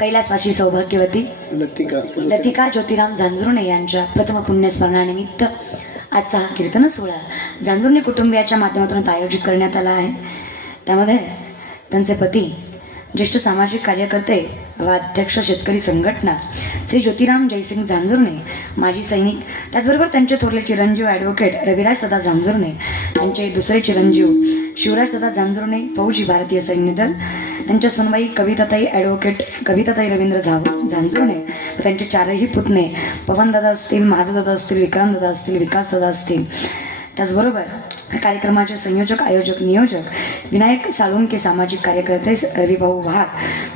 कैलासवासी सौभाग्यवती लतिका ज्योतिराम झांझुर्णे यांच्या प्रथम पुण्यस्मरणानिमित्त आजचा हा कीर्तन सोहळा झांझुर्णे कुटुंबियाच्या माध्यमातून आयोजित करण्यात आला आहे. त्यामध्ये त्यांचे पती ज्येष्ठ सामाजिक कार्यकर्ते व अध्यक्ष शेतकरी संघटना श्री ज्योतिराम जयसिंग झांझुर्णे, माजी सैनिक, त्याचबरोबर त्यांचे थोरले चिरंजीव ॲडव्होकेट रविराज सदा झांझुर्णे, त्यांचे दुसरे चिरंजीव शिवराज सदा झांझुर्णे, फौजी, भारतीय सैन्य दल, त्यांच्या सुनबाई कविताताई ॲडव्होकेट कविताताई रवींद्र झांझुर्णे, त्यांचे चारही पुतणे पवनदादा असतील, महादेवदादा असतील, विक्रांतदादा असतील, विकासदादा असतील. त्याचबरोबर कार्यक्रमाचे संयोजक, आयोजक, नियोजक विनायक साळुंके, सामाजिक कार्यकर्ते हरिभाऊ वाघ,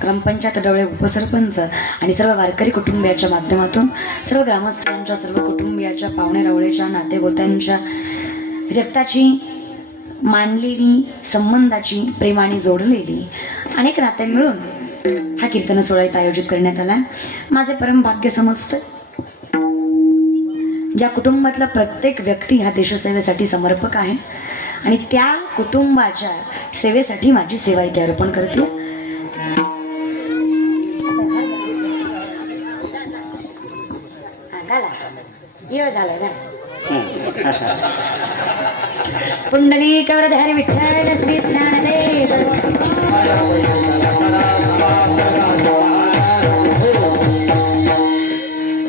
ग्रामपंचायत डवळे उपसरपंच आणि सर्व वारकरी कुटुंबियाच्या माध्यमातून सर्व ग्रामस्थांच्या, सर्व कुटुंबियाच्या, पाहुणे रावळेच्या, नातेगोत्यांच्या रक्ताची मानलेली, संबंधाची, प्रेमाने जोडलेली अनेक नाते मिळून हा कीर्तन सोहळा आयोजित करण्यात आला. माझे परम भाग्य समजतं, ज्या कुटुंबातला प्रत्येक व्यक्ती हा देशसेवेसाठी समर्पक आहे आणि त्या कुटुंबाच्या सेवेसाठी माझी सेवा इथे अर्पण करते. झालाय ना पुंडली कवरधारी विठ्ठल श्री ज्ञानदेव.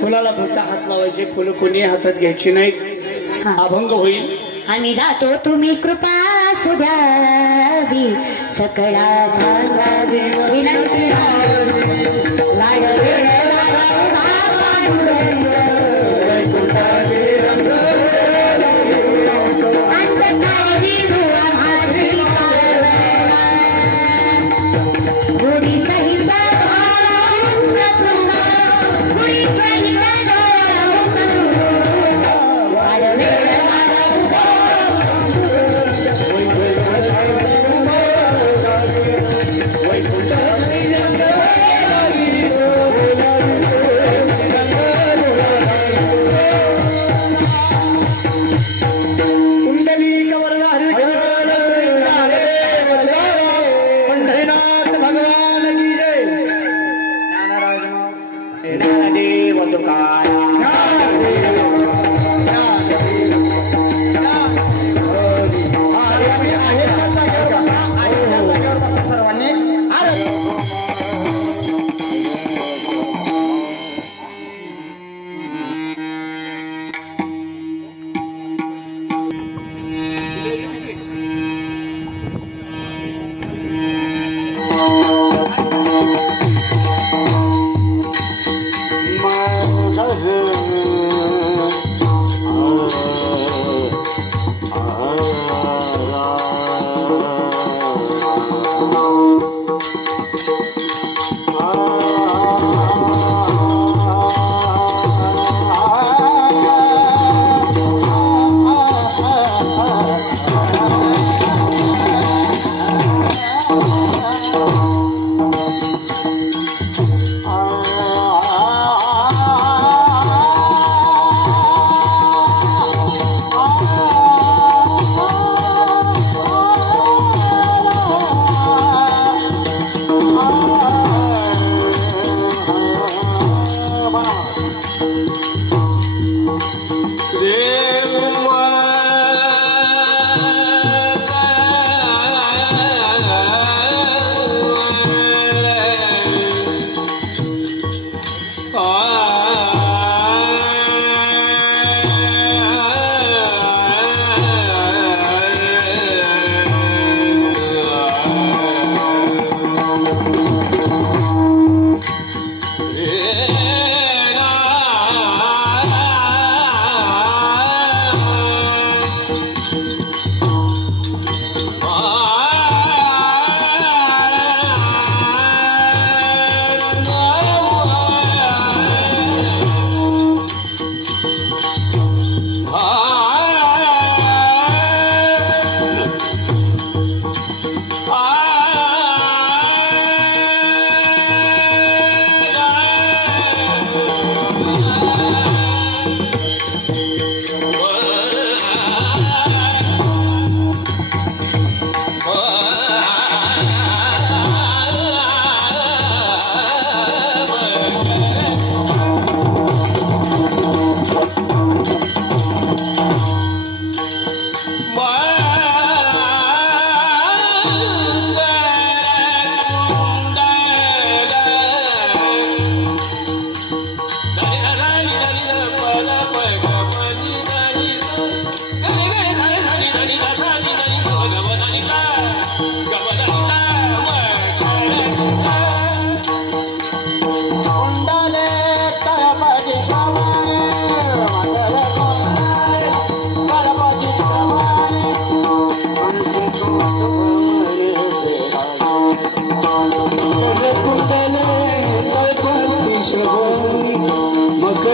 फुलाला फक्त हात लावायचे, फुलं कोणी हातात घ्यायची नाहीत, अभंग होईल. आम्ही जातो, तुम्ही कृपा सुद्यावी, सकळा सांगावी विनंती लाडवे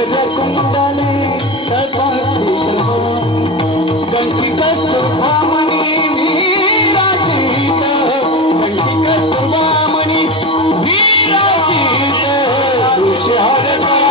मकर कुंडले कल्पती कंठी कस्तुरभामणि विराजित कंठी कस्तुरभामणि विराजित तुषारका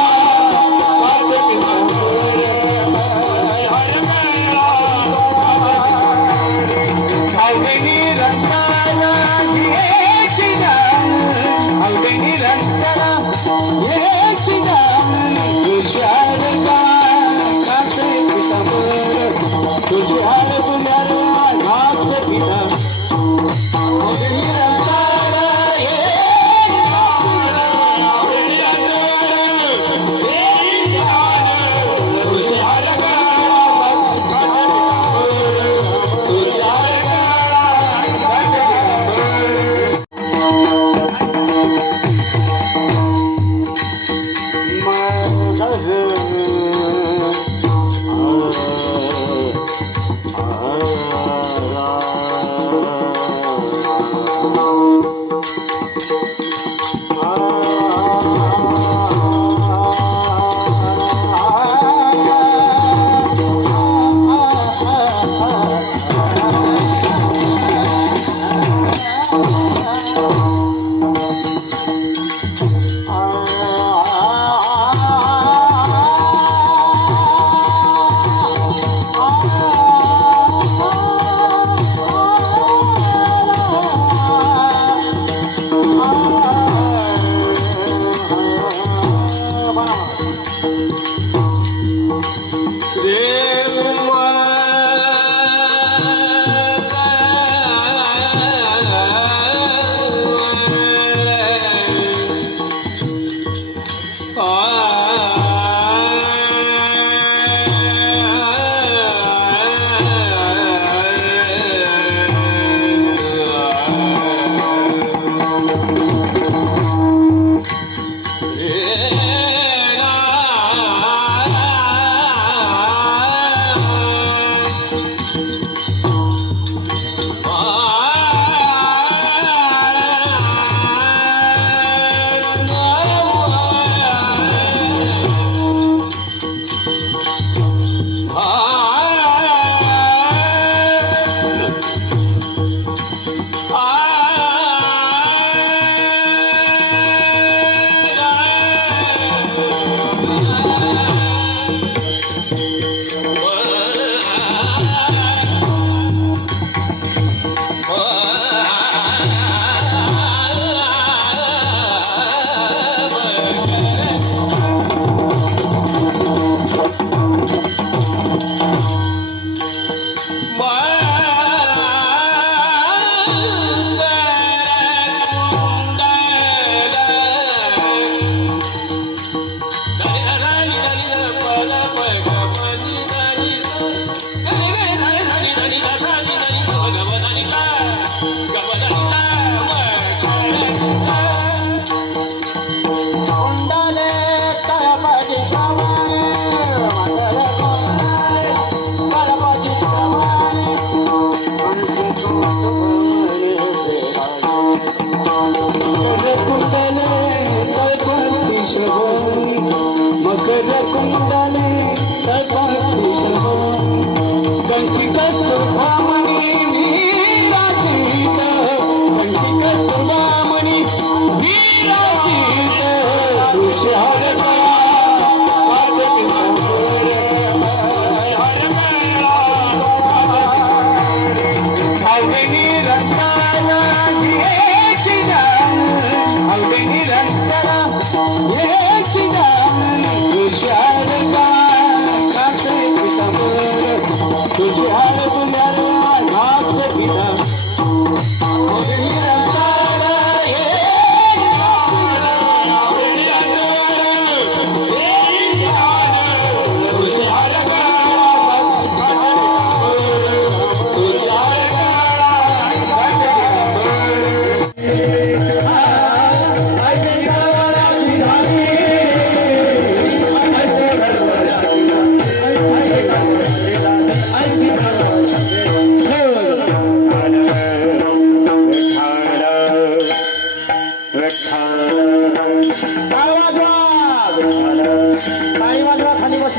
तुझे हर दुनिया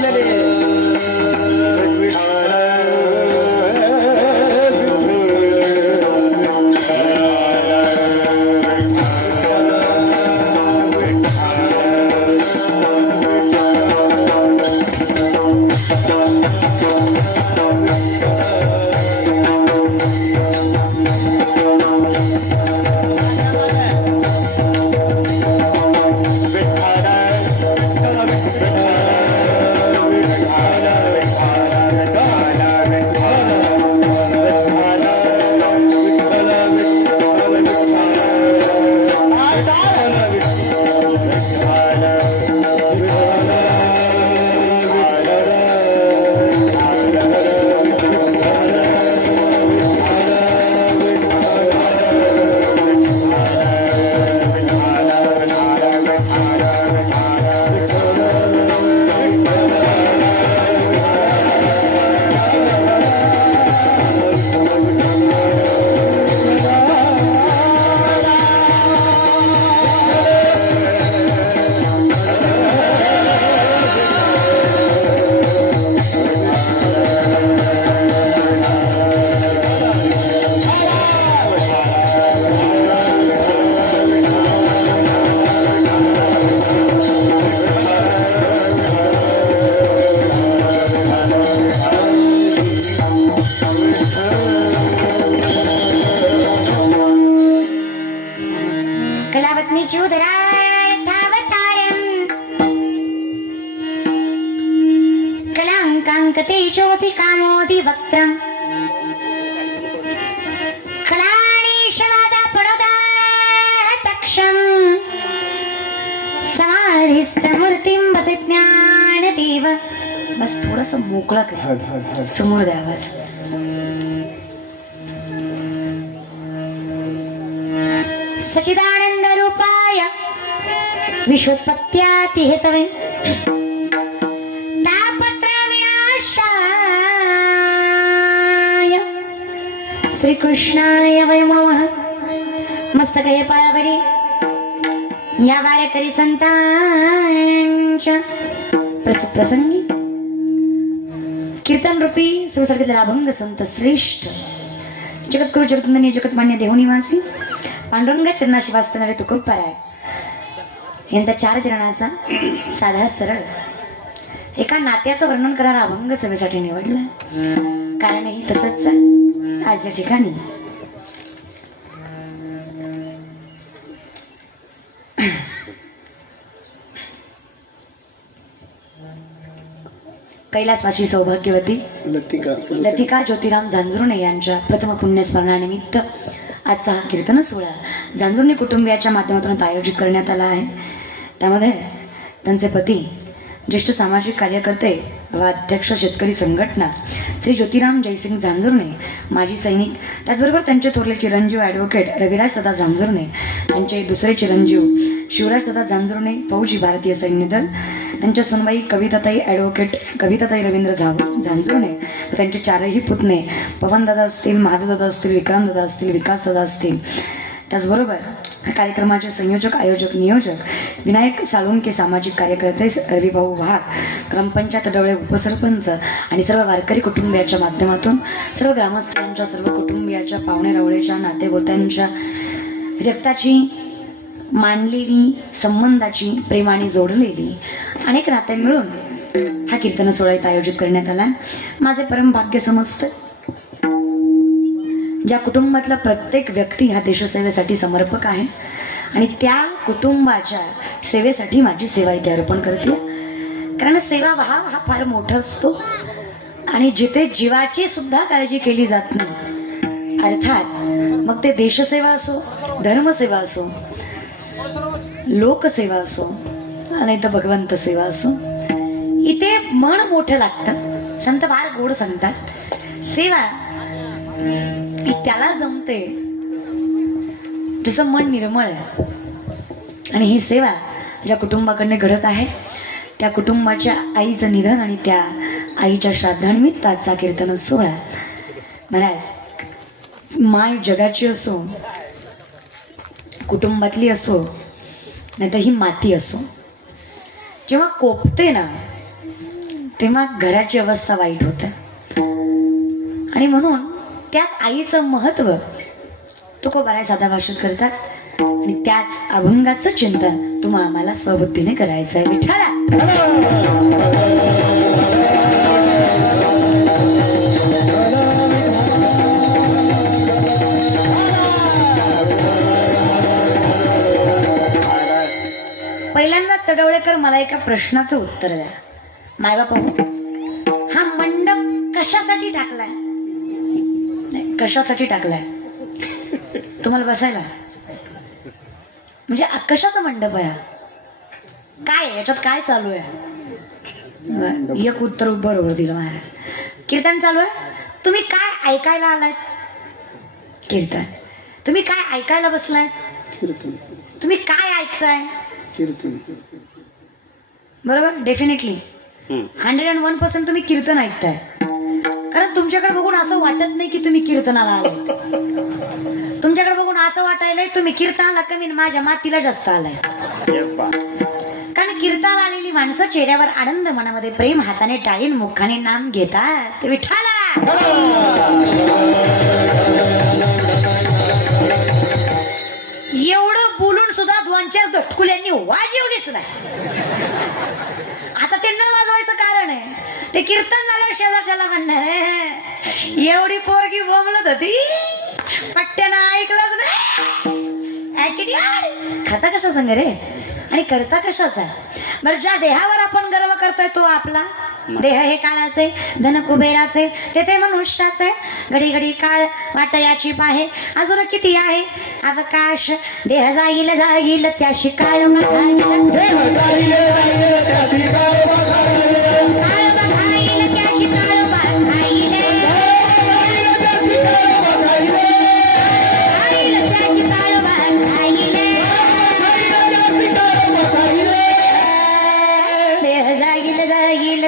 बसलेले कलावत्नीची उदरार्थावतारम् कलाङ्काङ्कते ज्योति कामोदि वक्त्रम् कलानीशवादा प्रणोदातक्षम् समाधिस्थमूर्तिं वसे ज्ञानदेव. बस थोडस मोकळं कर, समोर द्या आवाज. सचिदानंद रूपाय विश्वोत्पत्त्याति हेतवे तापत्र विनाशाय श्री कृष्णाय वयं नमः. मस्तकये पायावरी या वारकरी संतांच्या प्रस्तुत प्रसंगी कीर्तन रूपी सुसर्गितला अभंग संत श्रेष्ठ जगद्गुरु जगतनंदनी जगतमान्य देवनिवासी पांडुरंग चरणाशी वाचणारे तुकोबाराय यांचा 4 चरणाचा साधा सरळ एका नात्याचं वर्णन करणारा अभंग सभेसाठी निवडला. कारणही तसंच आज या ठिकाणी कैलासवासी सौभाग्यवती लतिका ज्योतिराम झांझुर्णे यांच्या प्रथम पुण्यस्मरणानिमित्त आजचा हा कीर्तन सोहळा झांझुर्णे कुटुंबियाच्या माध्यमातून आयोजित करण्यात आला आहे. त्यामध्ये त्यांचे पती ज्येष्ठ सामाजिक कार्यकर्ते व अध्यक्ष शेतकरी संघटना श्री ज्योतिराम जयसिंग झांझुर्णे, माजी सैनिक, त्याचबरोबर त्यांचे थोरले चिरंजीव ॲडव्होकेट रविराज दादा झांझुर्णे, त्यांचे दुसरे चिरंजीव शिवराज दादा झांझुर्णे, फौजी भारतीय सैन्य दल, त्यांच्या सुनबाई कविताताई ॲडव्होकेट कविताताई रवींद्र झांझुर्णे, त्यांचे 4ही पुतणे पवनदादा असतील, महादेवदादा असतील, विक्रांतदादा असतील, विकासदादा असतील. त्याचबरोबर कार्यक्रमाचे संयोजक, आयोजक, नियोजक विनायक साळुंके, सामाजिक कार्यकर्ते रविभाऊ वाघ, ग्रामपंचायत डवळे उपसरपंच आणि सर्व वारकरी कुटुंबियाच्या माध्यमातून सर्व ग्रामस्थांच्या, सर्व कुटुंबियाच्या, पाहुणे रावळेच्या, नातेगोत्यांच्या रक्ताची मांडलेली, संबंधाची, प्रेमाने जोडलेली अनेक नाते मिळून हा कीर्तन सोहळा इथं आयोजित करण्यात आला. माझे परम भाग्य समजतं ज्या कुटुंबातला प्रत्येक व्यक्ती हा देशसेवेसाठी समर्पक आहे आणि त्या कुटुंबाच्या सेवेसाठी माझी सेवा इथे अर्पण करते. कारण सेवा भाव हा फार मोठा असतो आणि जिथे जीवाची सुद्धा काळजी केली जात नाही, अर्थात मग ते देशसेवा असो, धर्मसेवा असो, लोकसेवा असो आणि तर भगवंत सेवा असो, इथे मन मोठं लागतं. संत फार गोड सांगतात, सेवा त्याला जमते तिचं मन निर्मळ आहे. आणि ही सेवा ज्या कुटुंबाकडनं घडत आहे त्या कुटुंबाच्या आईचं निधन आणि त्या आईच्या श्राद्धानिमित्त आजचा कीर्तन सोहळा. महाराज, माय जगाची असो, कुटुंबातली असो, नाही तर ही माती असो, जेव्हा कोपते ना तेव्हा घराची अवस्था वाईट होते आणि म्हणून त्याच आईचं महत्व तुकोबाराय साधा भाषण करतात आणि त्याच अभंगाचं चिंतन तुम्हा आम्हाला स्वबुद्धीने करायचं आहे. विठ्ठला पहिल्यांदा तडवळेकर मला एका प्रश्नाचं उत्तर द्या. मायबाप हा मंडप कशासाठी टाकलाय? नाही, कशासाठी टाकलाय? तुम्हाला बसायला म्हणजे कशाचा मंडप आहे? काय आहे याच्यात? काय चालू आहे? एक उत्तर बरोबर दिलं महाराज. कीर्तन चालू आहे. तुम्ही काय ऐकायला आलाय? कीर्तन. तुम्ही काय ऐकायला बसलाय? तुम्ही काय ऐकताय? बरोबर. डेफिनेटली 101% तुम्ही कीर्तन ऐकताय. कारण तुमच्याकडे बघून असं वाटत नाही की तुम्ही कीर्तनाला आलाय. तुमच्याकडे बघून असं वाटायलंय तुम्ही कीर्तनाला कमी माझ्या मातीला जास्त आलाय. कारण कीर्तनाला आलेली माणसं चेहऱ्यावर आनंद, मनामध्ये प्रेम, हाताने टाळीन, मुखाने नाम घेतात. विठ्ठला एवढं बोलून सुद्धा 2-4 दटकुल्यांनी वाजवलीच नाही. आता ते न वाजवायचं कारण आहे ते कीर्तन झालं शेजारच्याला म्हणणार एवढी पोरगी बोंबलत होती पट्ट्यानं ऐकलंच नाही. खाता कशा संग रे आणि करता कशाचा? बरं, ज्या देहावर आपण गर्व करतोय तो आपला देह हे काळाचे, धन कुबेराचे, ते मनुष्याचे. घडी घडी काळ वाटयाची पाहे, अजून किती आहे अवकाश. देह जाईल जाईल त्याशी काळ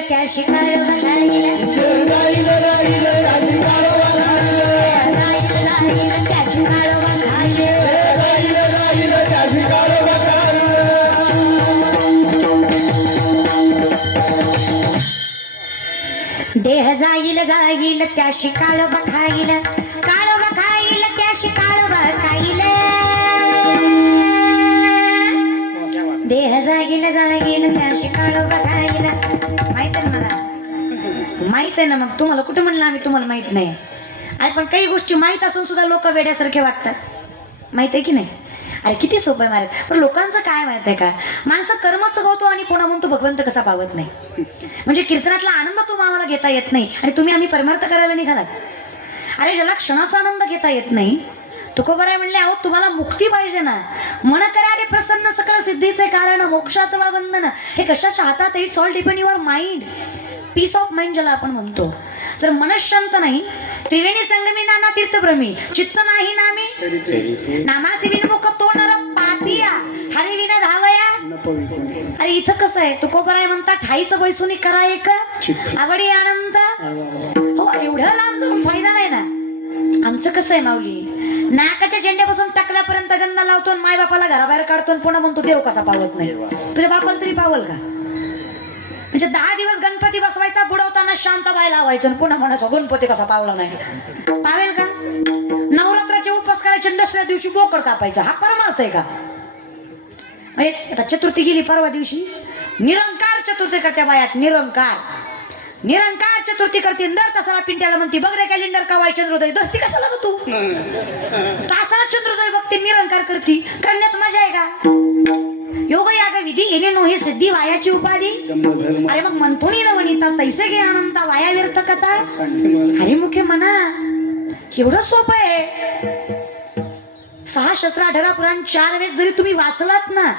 त्याशी काळ देह जाईल जाईल त्याशी काळ बखाईल, काळ बखाईल त्याशी काळ बखाईल. देह जाईल जाईल त्याशी काळ बखाईल. माहित आहे ना मला, माहित आहे ना. मग तुम्हाला कुठे म्हणलं आम्ही तुम्हाला माहित नाही? अरे पण काही गोष्टी माहित असून सुद्धा लोक वेड्यासारखे वागतात. माहित आहे की नाही? अरे किती सोपं आहे महाराज. पण लोकांचं काय माहित आहे का, माणसं कर्म चुकवतो आणि पुन्हा म्हणतो भगवंत कसा पावत नाही. म्हणजे कीर्तनातला आनंद तुम्हाला घेता येत नाही आणि तुम्ही आम्ही परमार्थ करायला निघालात. अरे ज्याला क्षणाचा आनंद घेता येत नाही तुकोबाराय म्हणले अहो तुम्हाला मुक्ती पाहिजे ना. मन करा रे प्रसन्न सकळ सिद्धीचे कारण, मोक्षात वा बंधन हे कशाच्या हातात? It's all depend your mind. Peace of mind ज्याला आपण म्हणतो. जर मन शांत नाही, त्रिवेणी संगमी नाना तीर्थभ्रमी, चित्त नाही नामी, नामाचे विनमुख तो नर पापिया, हरी विन धावया. अरे इथं कसं आहे? तुकोबाराय म्हणता ठाईचं बैसुनी करा एक आवडी आनंद. हो एवढं लांब जाऊन फायदा नाही ना. आमचं कसं आहे माऊली, नाकाच्या झेंड्यापासून टाकल्यापर्यंत गंधा लावतो आणि माय बापाला घराबाहेर काढतो पुन्हा म्हणतो देव कसा पावत नाही. तुझ्या बापाला तरी पावल का? म्हणजे 10 दिवस गणपती बसवायचा, बुडवताना शांत व्हायला लावायचं आणि पुन्हा म्हणायचं गणपती कसा पावला नाही. पावेल का? नवरात्राचे उपवास करायचे, दसऱ्या दिवशी बोकड कापायचा, हा परमार्थ आहे का? आता चतुर्थी गेली परवा दिवशी, निरंकार चतुर्थी करत्या बायात. निरंकार निरंकार चतुर्थी करते. दर तासाला पिंट्याला म्हणते बघ रे कॅलेंडर कवाय चंद्रोदय. दसती कशाला ग तू? तासाला चंद्रोदय बघते, निरंकार करती. करण्यात मजा आहे का? योग याग विधी येणे नोहे सिद्धी वायाची उपाधी. अरे मग मंथोनी न वनिता तैसे घे अनंता वाया व्यर्थ कथा. हरिमुखे म्हणा एवढं सोपं आहे. 6 शस्त्र 18 पुराण 4 वेळेस जरी तुम्ही वाचलात ना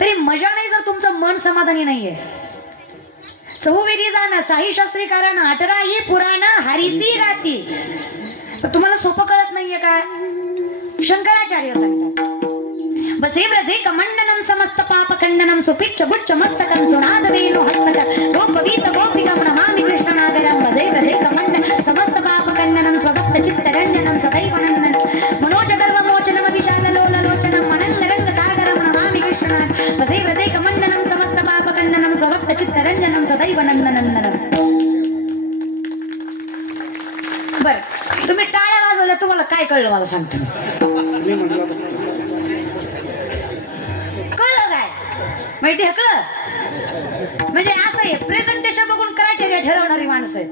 तरी मजा नाही जर तुमचं मन समाधानी नाहीये. 4 जाणं 6 शास्त्री कारण 18 ही पुराण हरिसी गाती. तुम्हाला सोपं कळत नाहीये का? शंकराचार्य सांगतात बसे ब्रजे कमंडनम समस्त पाप खंडनम सुपिच्छ गुच्छ मस्तकम सुनाद वेणु हस्तक गोपवीत गोपिकम नमामि कृष्णनागरम. बसे ब्रजे कमंड समस्त पाप खंडनम स्वभक्त चित्त रंजनम सदैव नंदन मनोज गर्व मोचनम विशाल लोल लोचनम मनंद रंग सागरम नमामि कृष्णनाग. बसे ब्रजे कमंडनम समस्त पाप खंडनम स्वभक्त चित्त रंजनम सदैव नंदनंदन. ना. बर तुम्ही टाळ्या वाजवल्या तुम्हाला काय कळलं मला सांगतो. मी म्हणलो कळलं काय माहिती कळलं म्हणजे असं आहे प्रेझेंटेशन बघून क्रायटेरिया ठरवणारी माणसं आहेत.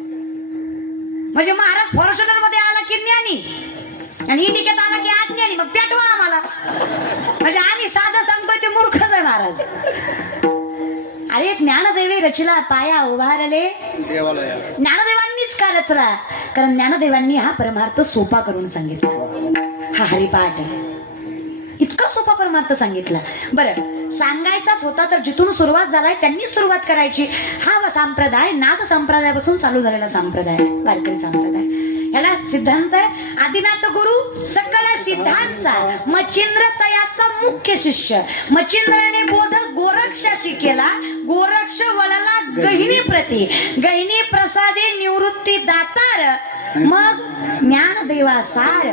म्हणजे महाराज फॉर्च्युनर मध्ये आला की ज्ञानी आणि इंडिकेत आला की अज्ञानी मग पेटवा आम्हाला. म्हणजे आम्ही साधं सांगतोय ते मूर्खच आहे महाराज. अरे ज्ञानदेवे रचला पाया उभारले देवालया. ज्ञानदेवांनीच का रचला कारण ज्ञानदेवांनी हा परमार्थ सोपा करून सांगितला. हा हरिपाठ आहे इतका सोपा परमार्थ सांगितला. बरं सांगायचाच होता तर जिथून सुरुवात झालाय त्यांनीच सुरुवात करायची. हा संप्रदाय नाथ संप्रदायापासून चालू झालेला संप्रदाय वारकरी संप्रदाय. ह्याला सिद्धांत आहे आदिनाथ गुरु सकळ सिद्धांचा मच्छिंद्र तयाचा मुख्य शिष्य. मच्छिंद्राने बोध गोरक्षाशी केला गोरक्ष वळला गहिनी प्रती गहिनी प्रसादे निवृत्ती दातार मग ज्ञानदेवा सार.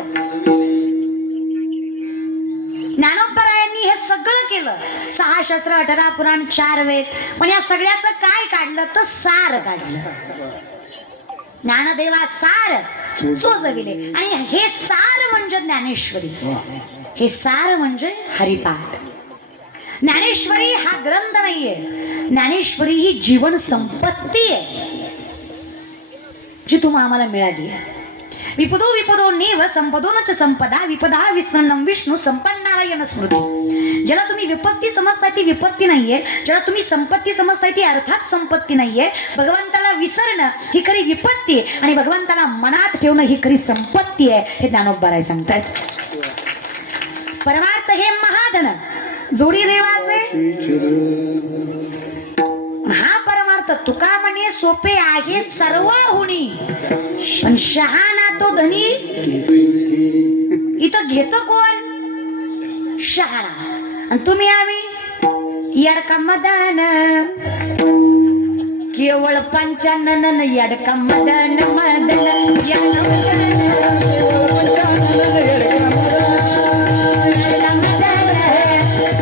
ज्ञानोबरायांनी हे सगळं केलं. 6 शस्त्र 18 पुराण 4 वेद पण या सगळ्याचं काय काढलं तर सार काढलं. ज्ञानदेवा सार चोजविले आणि हे सार म्हणजे ज्ञानेश्वरी. हे सार म्हणजे हरिपाठ. ज्ञानेश्वरी हा ग्रंथ नाहीये ज्ञानेश्वरी ही जीवन संपत्ती आहे जी तुम्हाला आम्हाला मिळाली आहे. विपदो विपदो नेव संपदोनच संपदा विपदा विस्मरणं विष्णू संपन्नारायण स्मृती. ज्याला तुम्ही विपत्ती समजताय ती विपत्ती नाहीये ज्याला तुम्ही संपत्ती समजताय ती अर्थात संपत्ती नाहीये. भगवंताला विसरणं ही खरी विपत्ती आणि भगवंताला मनात ठेवणं ही खरी संपत्ती आहे हे ज्ञानोबराय सांगतात. परमार्थ हे महाधन जोडी देवाचे. हा परमार्थ तुका म्हणे सोपे आहे सर्व हुनी पण शहाणा तो धनी. इथं घेतो कोण शहाणा आणि तुम्ही आम्ही यडका मदन केवळ पंचानन यडका मदन मदन केवळ पंचानन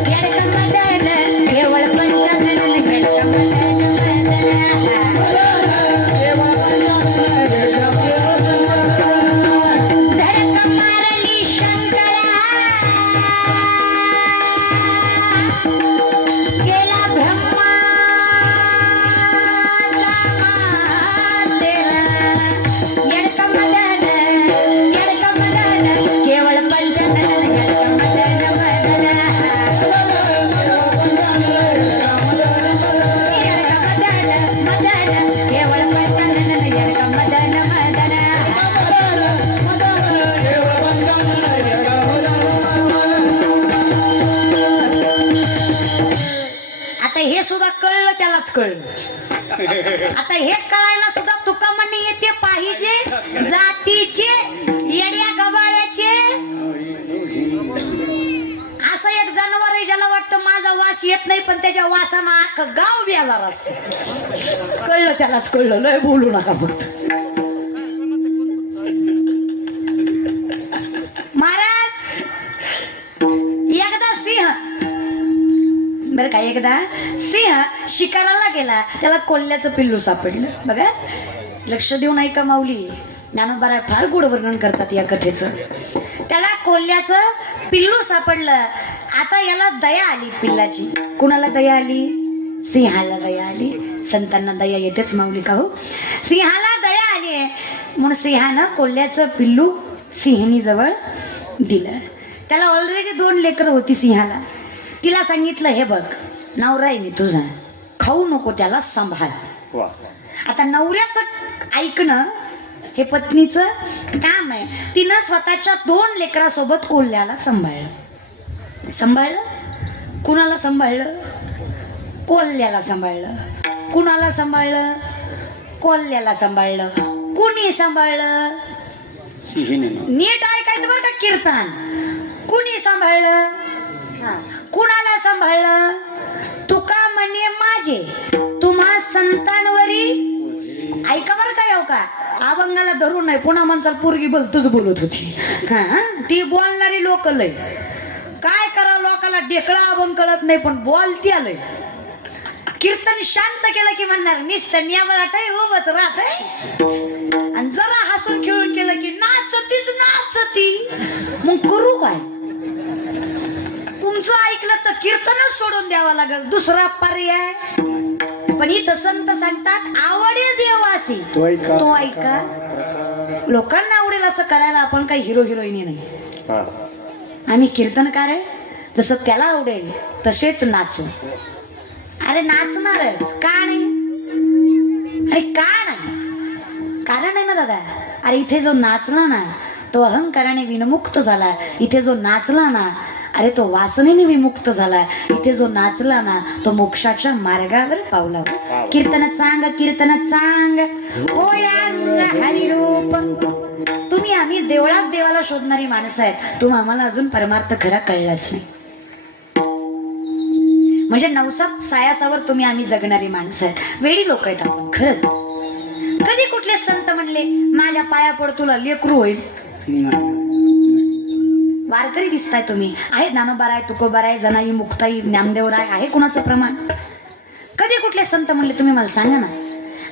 यडका मदन आता हे कळायला सुद्धा तुका म्हणे येते पाहिजे जातीचे येड्या गबाळ्याचे. असं एक जनावर आहे ज्याला वाटतं माझा वास येत नाही पण त्याच्या वासानं अख्खं गाव बेजार असतो. कळलं त्यालाच कळलं लय बोलू नका फक्त. महाराज एकदा सिंह बरं का एकदा सिंह शिकाराला गेला त्याला कोल्ह्याचं पिल्लू सापडलं. बघा लक्ष देऊन ऐका माऊली ज्ञानोबराय फार गोड वर्णन करतात या कथेचं. त्याला कोल्ह्याचं पिल्लू सापडलं. आता याला दया आली पिल्लाची. कुणाला दया आली? सिंहाला दया आली. संतांना दया येतेच माऊली का हो. सिंहाला दया आली म्हणून सिंहानं कोल्ह्याचं पिल्लू सिंहनी जवळ दिलं. त्याला ऑलरेडी 2 लेकरं होती सिंहाला. तिला सांगितलं हे बघ नवरा आहे मी तुझा खाऊ नको त्याला सांभाळ. आता नवऱ्याचं ऐकणं हे पत्नीचं काम आहे. तिनं स्वतःच्या 2 लेकरासोबत कोल्ह्याला सांभाळलं. सांभाळलं कुणाला सांभाळलं? कोल्ह्याला सांभाळलं. कुणाला सांभाळलं? कोल्ह्याला सांभाळलं. कुणी सांभाळलं? नीट ऐकायचं बरं का कीर्तन. कुणी सांभाळलं? कुणाला सांभाळलं? तुका म्हणे माझे तुम्हा संतांवरी ऐका बरं काय हो का अभंगाला धरून नाही पुन्हा माणसाला पोरगी बोलतच बोलत होती. ती बोलणारी लोक लय काय करा लोकाला ढेकळा अभंग कळत नाही पण बोलती आलंय कीर्तन शांत केलं की म्हणणार निसन्या वाटय उभच राहतय, आणि जरा हसून खेळून केलं की नाचतीच नाचती. मग करू काय? तुमचं ऐकलं तर कीर्तनच सोडून द्यावं लागेल, दुसरा पर्याय. पण इथं संत सांगतात आवडे देवासी तो ऐका. लोकांना आवडेल असं करायला आपण काही हिरो हिरोईनी नाही. आम्ही कीर्तनकार आहे, जसं त्याला आवडेल तसेच नाचू. अरे नाचणारच का नाही? अरे का नाही? कारण आहे ना दादा. अरे इथे जो नाचला ना तो अहंकाराने विनमुक्त झाला. इथे जो नाचला ना अरे तो वासनेने विमुक्त झाला. इथे जो नाचला ना तो मोक्षाच्या मार्गावर पावला. कीर्तन सांग कीर्तन सांग ओ अंग हरिरूप. तुम्ही आम्ही देवळात देवाला शोधणारी माणसं आहेत, तुम्ही आम्हाला अजून परमार्थ खरा कळलाच नाही. म्हणजे नवसात सायासावर तुम्ही आम्ही जगणारी माणसं आहेत. वेडी लोक आहेत आपण खरंच. कधी कुठले संत म्हणले माझ्या पाया पड तुला लेकरू होईल? वारकरी दिसताय तुम्ही. आहे ज्ञानोबा आहे, तुकोबा आहे, जनाई मुक्ताई ज्ञानदेव राय आहे कुणाचं प्रमाण? कधी कुठले संत म्हणले तुम्ही मला सांगा ना.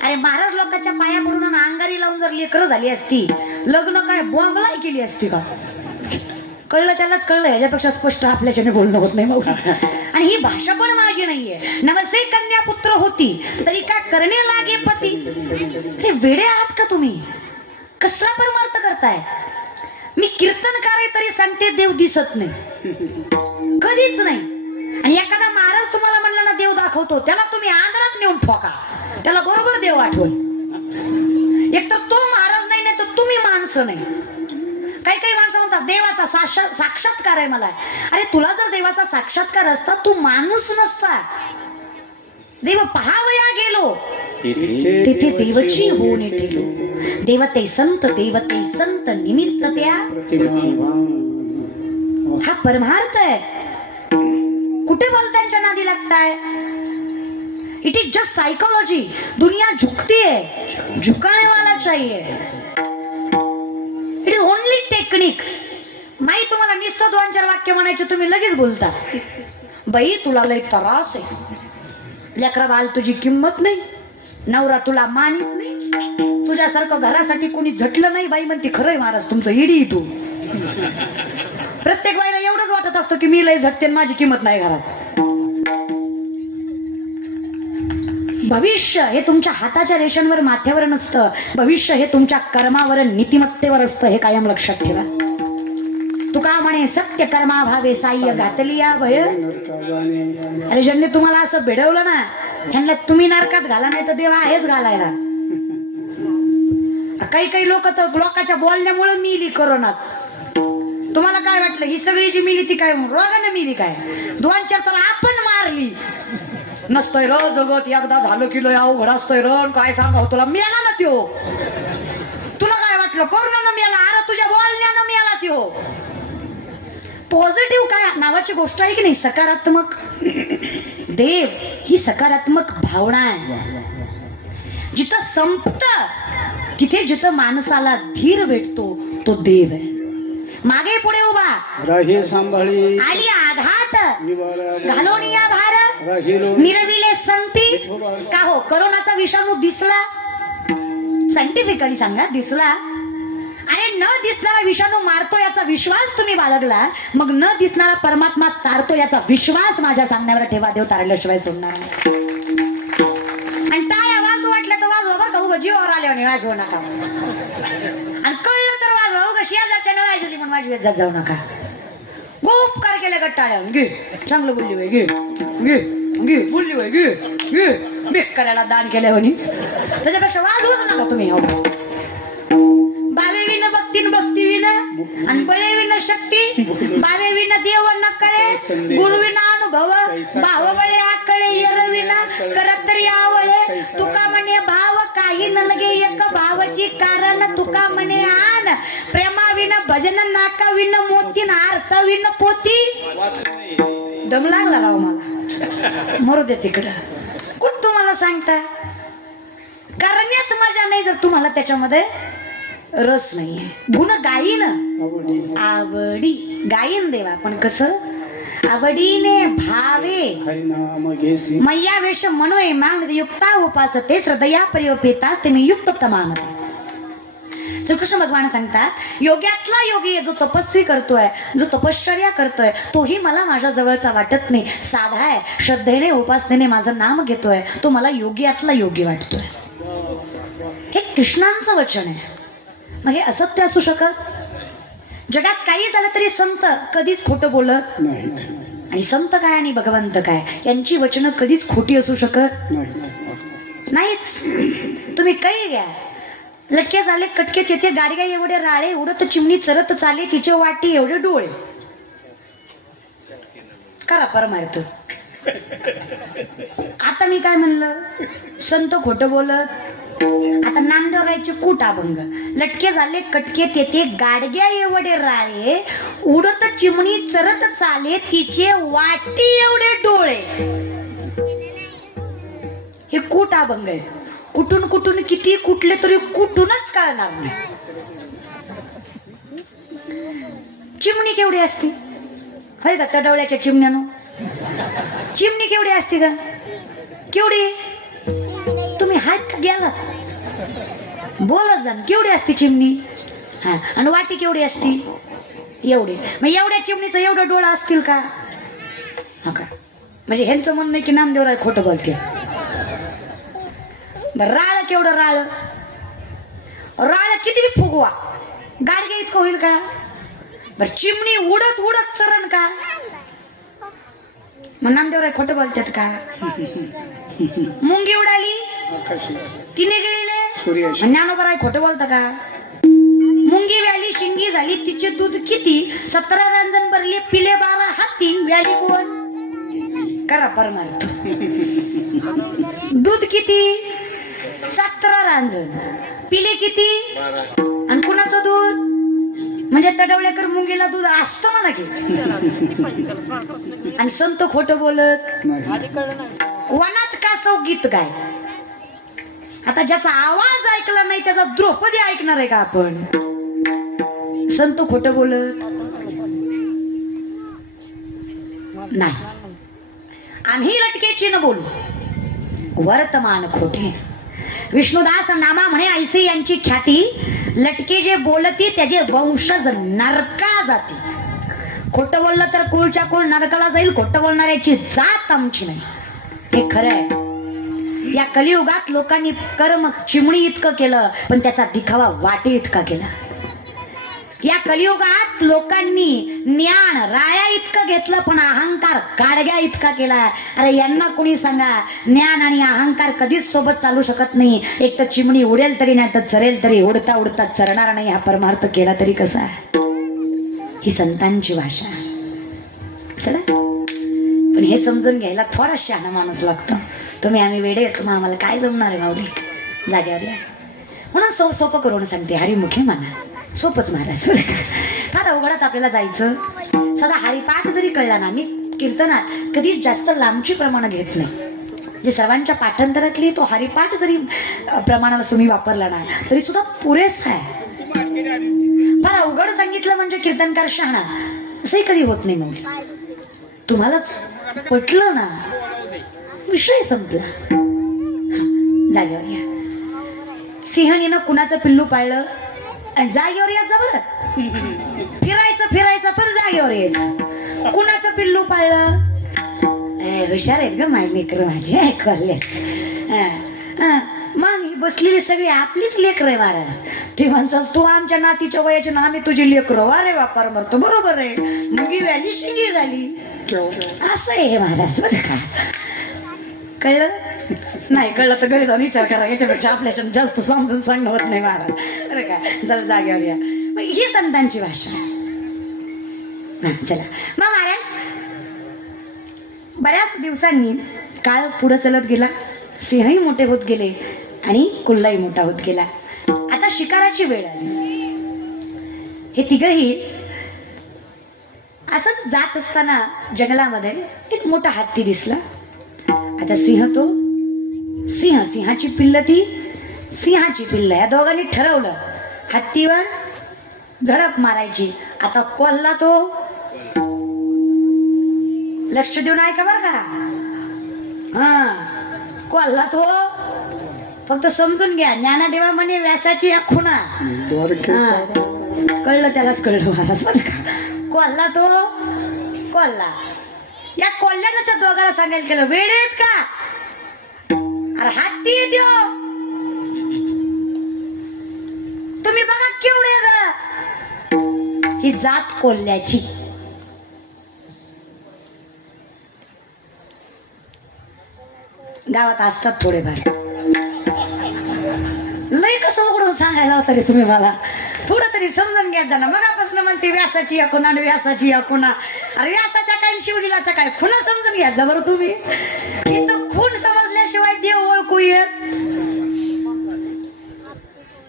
अरे महाराज लोकांच्या पाया पडून अंगारी लावून जर लेकरं झाली असती, लग्न काय बॉम्बलाई केली असती का? कळलं त्यालाच कळलं. ह्याच्यापेक्षा स्पष्ट आपल्याच्याने बोलणं होत नाही बाबा. आणि ही भाषा पण माझी नाहीये. नवसे कन्या पुत्र होती तरी का करणे लागे पती. हे वेडे आहात का तुम्ही? कसला परमार्थ करताय? मी कीर्तनकार आहे तरी सांगते देव दिसत नाही, कधीच नाही. आणि एखादा महाराज तुम्हाला म्हणला ना देव दाखवतो, त्याला तुम्ही आंधळात नेऊन ठोका, त्याला बरोबर देव आठवल. एक तर तो महाराज नाही, नाही तर तुम्ही माणसं नाही. काही काही माणसं म्हणतात देवाचा साक्षात्कार आहे मला. अरे तुला जर देवाचा साक्षात्कार असता तू माणूस नसता. देव पहावया गेलो तिथे देवची होऊन ठेलो. देव ते संत निमित्त त्या. हा परमार्थ आहे. कुठे बोलतांच्या नादी लागताय? It is just psychology. दुनिया झुकती है, झुकाने वाला चाहिए. It is only technique. माही तुम्हाला नुसतं 2-4 वाक्य म्हणायचे, तुम्ही लगेच बोलता. बाई तुला लय त्रास आहे, लेकरा बाल तुझी किंमत नाही, नवरा तुला मानित नाही, तुझ्यासारखं घरासाठी कोणी झटलं नाही. बाई म्हणते खरंय महाराज तुमचं इडी. तू प्रत्येक बाईला एवढंच वाटत असतं की मी लय झटते, माझी किंमत नाही घरात. भविष्य हे तुमच्या हाताच्या रेषांवर माथ्यावर नसतं. भविष्य हे तुमच्या कर्मावर नीतिमत्तेवर असतं. हे कायम लक्षात ठेवा. तुका म्हणे सत्य कर्मा भावे साह्य घातली या भय. अरे ज्यांनी तुम्हाला असं भेडवलं ना ह्यांना तुम्ही नरकात घाला, नाही तर देव आहेच घालायला. काही काही लोक तर लोकांच्या बोलण्यामुळे मिली कोरोनात. तुम्हाला काय वाटलं ही सगळी जी मिली ती काय रोगाने मिली काय? 2-4 तर आपण मारली. नसतोय र जगत, एकदा झालं की लय अवघड असतोय र. काय सांगाव तुला, मेला ना त्यो. तुला काय वाटलं कोरोनानं मेला? अरे तुझ्या बोलण्यानं मेला त्यो. पॉझिटिव्ह काय नावाची गोष्ट आहे की नाही? सकारात्मक. देव ही सकारात्मक भावना आहे. जिथं संपत तिथे जिथं माणसाला धीर भेटतो तो देव आहे. मागे पुढे उभा राही सांभाळी आली आघात घालून या भार निरविले संती. का हो करोनाचा विषाणू दिसला? सायंटिफिकली सांगा दिसला? अरे न दिसणारा विषाणू मारतो याचा विश्वास तुम्ही बाळगला, मग न दिसणारा परमात्मा तारतो याचा विश्वास माझ्या सांगण्यावर ठेवा. देव तारल्याशिवाय सोडणार नाही. आणि टाळ्या वाजू वाटल्या तर वाजवा बरं का, उगा जीवावर आल्याने वाजवू नका. आणि कळलं तर वाजवा, उगा शेजारच्या नळायची पण वाजवेत जात जाऊ नका. उपकार केले का टाळ्या घे, चांगलं बोलली वय घे घे घे बोलली वय घे घे. बेक करायला दान केल्या म्हणे, त्याच्यापेक्षा वाजवूच नका तुम्ही. बावे विन भक्तीन भक्ती विन आणि बळे विन शक्ती. बावे विन देव न कळे, गुरु विन अनुभव, भाव बळे आकळे यर विन करत तरी आवळे. तुका म्हणे भाव काही न लगे एक भावाची कारण. तुका म्हणे आन प्रेमा विन भजन नाका विन मोती अर्थ विन पोती. दम लागला राव मला, मरू दे तिकडं. कुठ तुम्हाला सांगता करण्यात मजा नाही जर तुम्हाला त्याच्यामध्ये रस नाहीये. गुण गाईन आवडी गाईन देवा. पण कसं आवडीने भावे हरिनाम घेसी मैया वेश मनोय मानद युक्ता उपासते श्रद्धया परिवपेतास ते मी युक्त तमामते. श्रीकृष्ण भगवान सांगतात योग्यातला योगी जो तपस्वी करतोय, जो तपश्चर्या करतोय, तोही मला माझ्या जवळचा वाटत नाही. साधा आहे, श्रद्धेने उपासनेने माझं नाम घेतोय, तो मला योग्यातला योगी वाटतोय. हे कृष्णांचं वचन आहे. मग हे असत्य असू शकत? जगात काही झालं तरी संत कधीच खोटं बोलत नाही. आणि संत काय आणि भगवंत काय यांची वचनं कधीच खोटी असू शकत नाहीच. तुम्ही काही घ्या, लटके झाले कटके तेथे गाडग्या एवढे राळे, उडत चिमणी चरत चाले तिचे वाटी एवढे डोळे. करा परमार्थ. आता मी काय म्हणलं, संत खोटं बोलत. आता नामदेवरायचे कूट अभंग. लटके झाले कटके तेथे गाडग्या एवढे राळे, उडत चिमणी चरत चाले तिचे वाटी एवढे डोळे. हे कूट अभंग आहे. कुठून कुठून किती कुठले तरी कुठूनच कळणार नाही. चिमणी केवढी असते होय का? तडवल्याच्या चिमण्यानो चिमणी केवढी असते का? केवढी? तुम्ही हात का गेलात? बोलत जा. केवढी असते चिमणी? हा. आणि वाटी केवढी असते? एवढी. मग एवढ्या चिमणीचं एवढं डोळा असतील का? हा का? म्हणजे ह्यांचं म्हणणं की नामदेवराय खोटं बोलते. राळ केवढं राळ? राळ किती बी फुगवा, गाडगे इतकं होईल का? बर चिमणी उडत उडत चरण का? मग नामदेवराय खोटं बोलतात का? मुंगी उडाली तिने गिळले, ज्ञानोबराय खोटं बोलत का? मुंगी व्याली शिंगी झाली तिचे दूध किती, 17 रांजण भरले पिले 12 हाती, व्याली कोण? करा परमार्थ. दूध किती? 17 रांजण. पिले किती? आणि कुणाचं दूध? म्हणजे तडवळेकर मुंगीला दूध असतं म्हणा की. आणि संत खोटं बोलत. वनात का सौ गीत गाय. आता ज्याचा आवाज ऐकला नाही त्याचा द्रौपदी ऐकणार आहे का आपण? संत खोटं बोलत नाही. आम्ही लटकेची न बोलू, वर्तमान खोटे. विष्णुदास नामा म्हणे ऐसे यांची ख्याती, लटके जे बोलती त्याचे वंशज नरका जाती. खोटं बोललं तर कुळच्या कुळ नरकाला जाईल. खोटं बोलणाऱ्याची जात आमची नाही. हे खरं आहे. या कलियुगात लोकांनी कर्म चिमणी इतकं केलं, पण त्याचा दिखावा वाटे इतका केला. या कलियुगात लोकांनी ज्ञान राया इतकं घेतलं, पण अहंकार गाडग्या इतका केला. अरे यांना कोणी सांगा, ज्ञान आणि अहंकार कधीच सोबत चालू शकत नाही. एक तर चिमणी उडेल तरी नाही तर चरेल तरी, उडता उडता चरणार नाही. हा परमार्थ केला तरी कसा? ही संतांची भाषा. चला, पण हे समजून घ्यायला थोडा शहाणा माणूस लागतो. तुम्ही आम्ही वेडे येतो, मग आम्हाला काय जमणार आहे माऊली? जाग्यावर या. म्हणून सोपं करून सांगते, हरिमुखे म्हणा. सोपच महाराज. फार अवघडात आपल्याला जायचं. सदा हरिपाठ जरी कळला ना, मी कीर्तनात कधी जास्त लांबची प्रमाण घेत नाही. जे सर्वांच्या पाठांतरातली तो हरिपाठ जरी प्रमाणाला तुम्ही वापरला ना तरी सुद्धा पुरेस आहे. फार अवघड सांगितलं म्हणजे कीर्तनकार शहाणा असंही कधी होत नाही. मग तुम्हालाच पटलं ना, विषय संपला. जागेवर या. सिंहणीनं कुणाचं पिल्लू पाळलं? जागेवर यायचं बरं. फिरायचं पण जागेवर यायचं. कुणाचं पिल्लू पाळलं? हुशार आहेत ग माझे लेकर, माझे ऐकवाले. मग बसलेली सगळी आपलीच लेकर आहे महाराज. ती म्हणचाल तू आमच्या नातीच्या वयाची ना, आम्ही तुझी लेकर. अरे बापार म्हणतो बरोबर आहे. मुंगी व्याली शिंगी झाली. असं आहे महाराज. बरं का? कळलं? नाही कळलं तर घरी जाऊन विचार करा. याच्यापेक्षा आपल्याच्या जास्त समजून सांगणं होत नाही महाराज. बरं का? जरा जागेवर या. ही संतांची भाषा. चला मग महाराज, बऱ्याच दिवसांनी काळ पुढे चलत गेला. सिंहही मोठे होत गेले आणि कुल्लाही मोठा होत गेला. आता शिकाराची वेळ आली. हे तिघही असंच जात असताना जंगलामध्ये एक मोठा हत्ती दिसला. आता सिंहाची पिल्ल ती सिंहाची पिल्ल. या दोघांनी ठरवलं हत्तीवर झडप मारायची. आता कोल्हा तो लक्ष देऊन ऐका बर का. हा कोल्हा तो फक्त समजून घ्या. ज्ञानदेवा म्हणे व्यासाची या खुणा. हा, कळलं त्यालाच कळलं मला सर का. कोल्हा तो कोल्हा. या कोल्ह्यानं त्या दोघाला सांगायला केलं वेडे आहेत का. अरे हत्ती देव तुम्ही बघा केवढे ग. ही जात कोल्ह्याची. गावात असतात थोडेफार. लय कसं उघडून सांगायला होता रे तुम्ही मला. थोडं तरी समजून घ्या ना. मगापासून म्हणते व्यासाची या खुणा व्यासाची या खुणा. अरे व्यासाच्या काय शिवलीलाच्या काय खुणा समजून घ्या जबर तुम्ही. इथं खून समजल्याशिवाय देव ओळखू येत.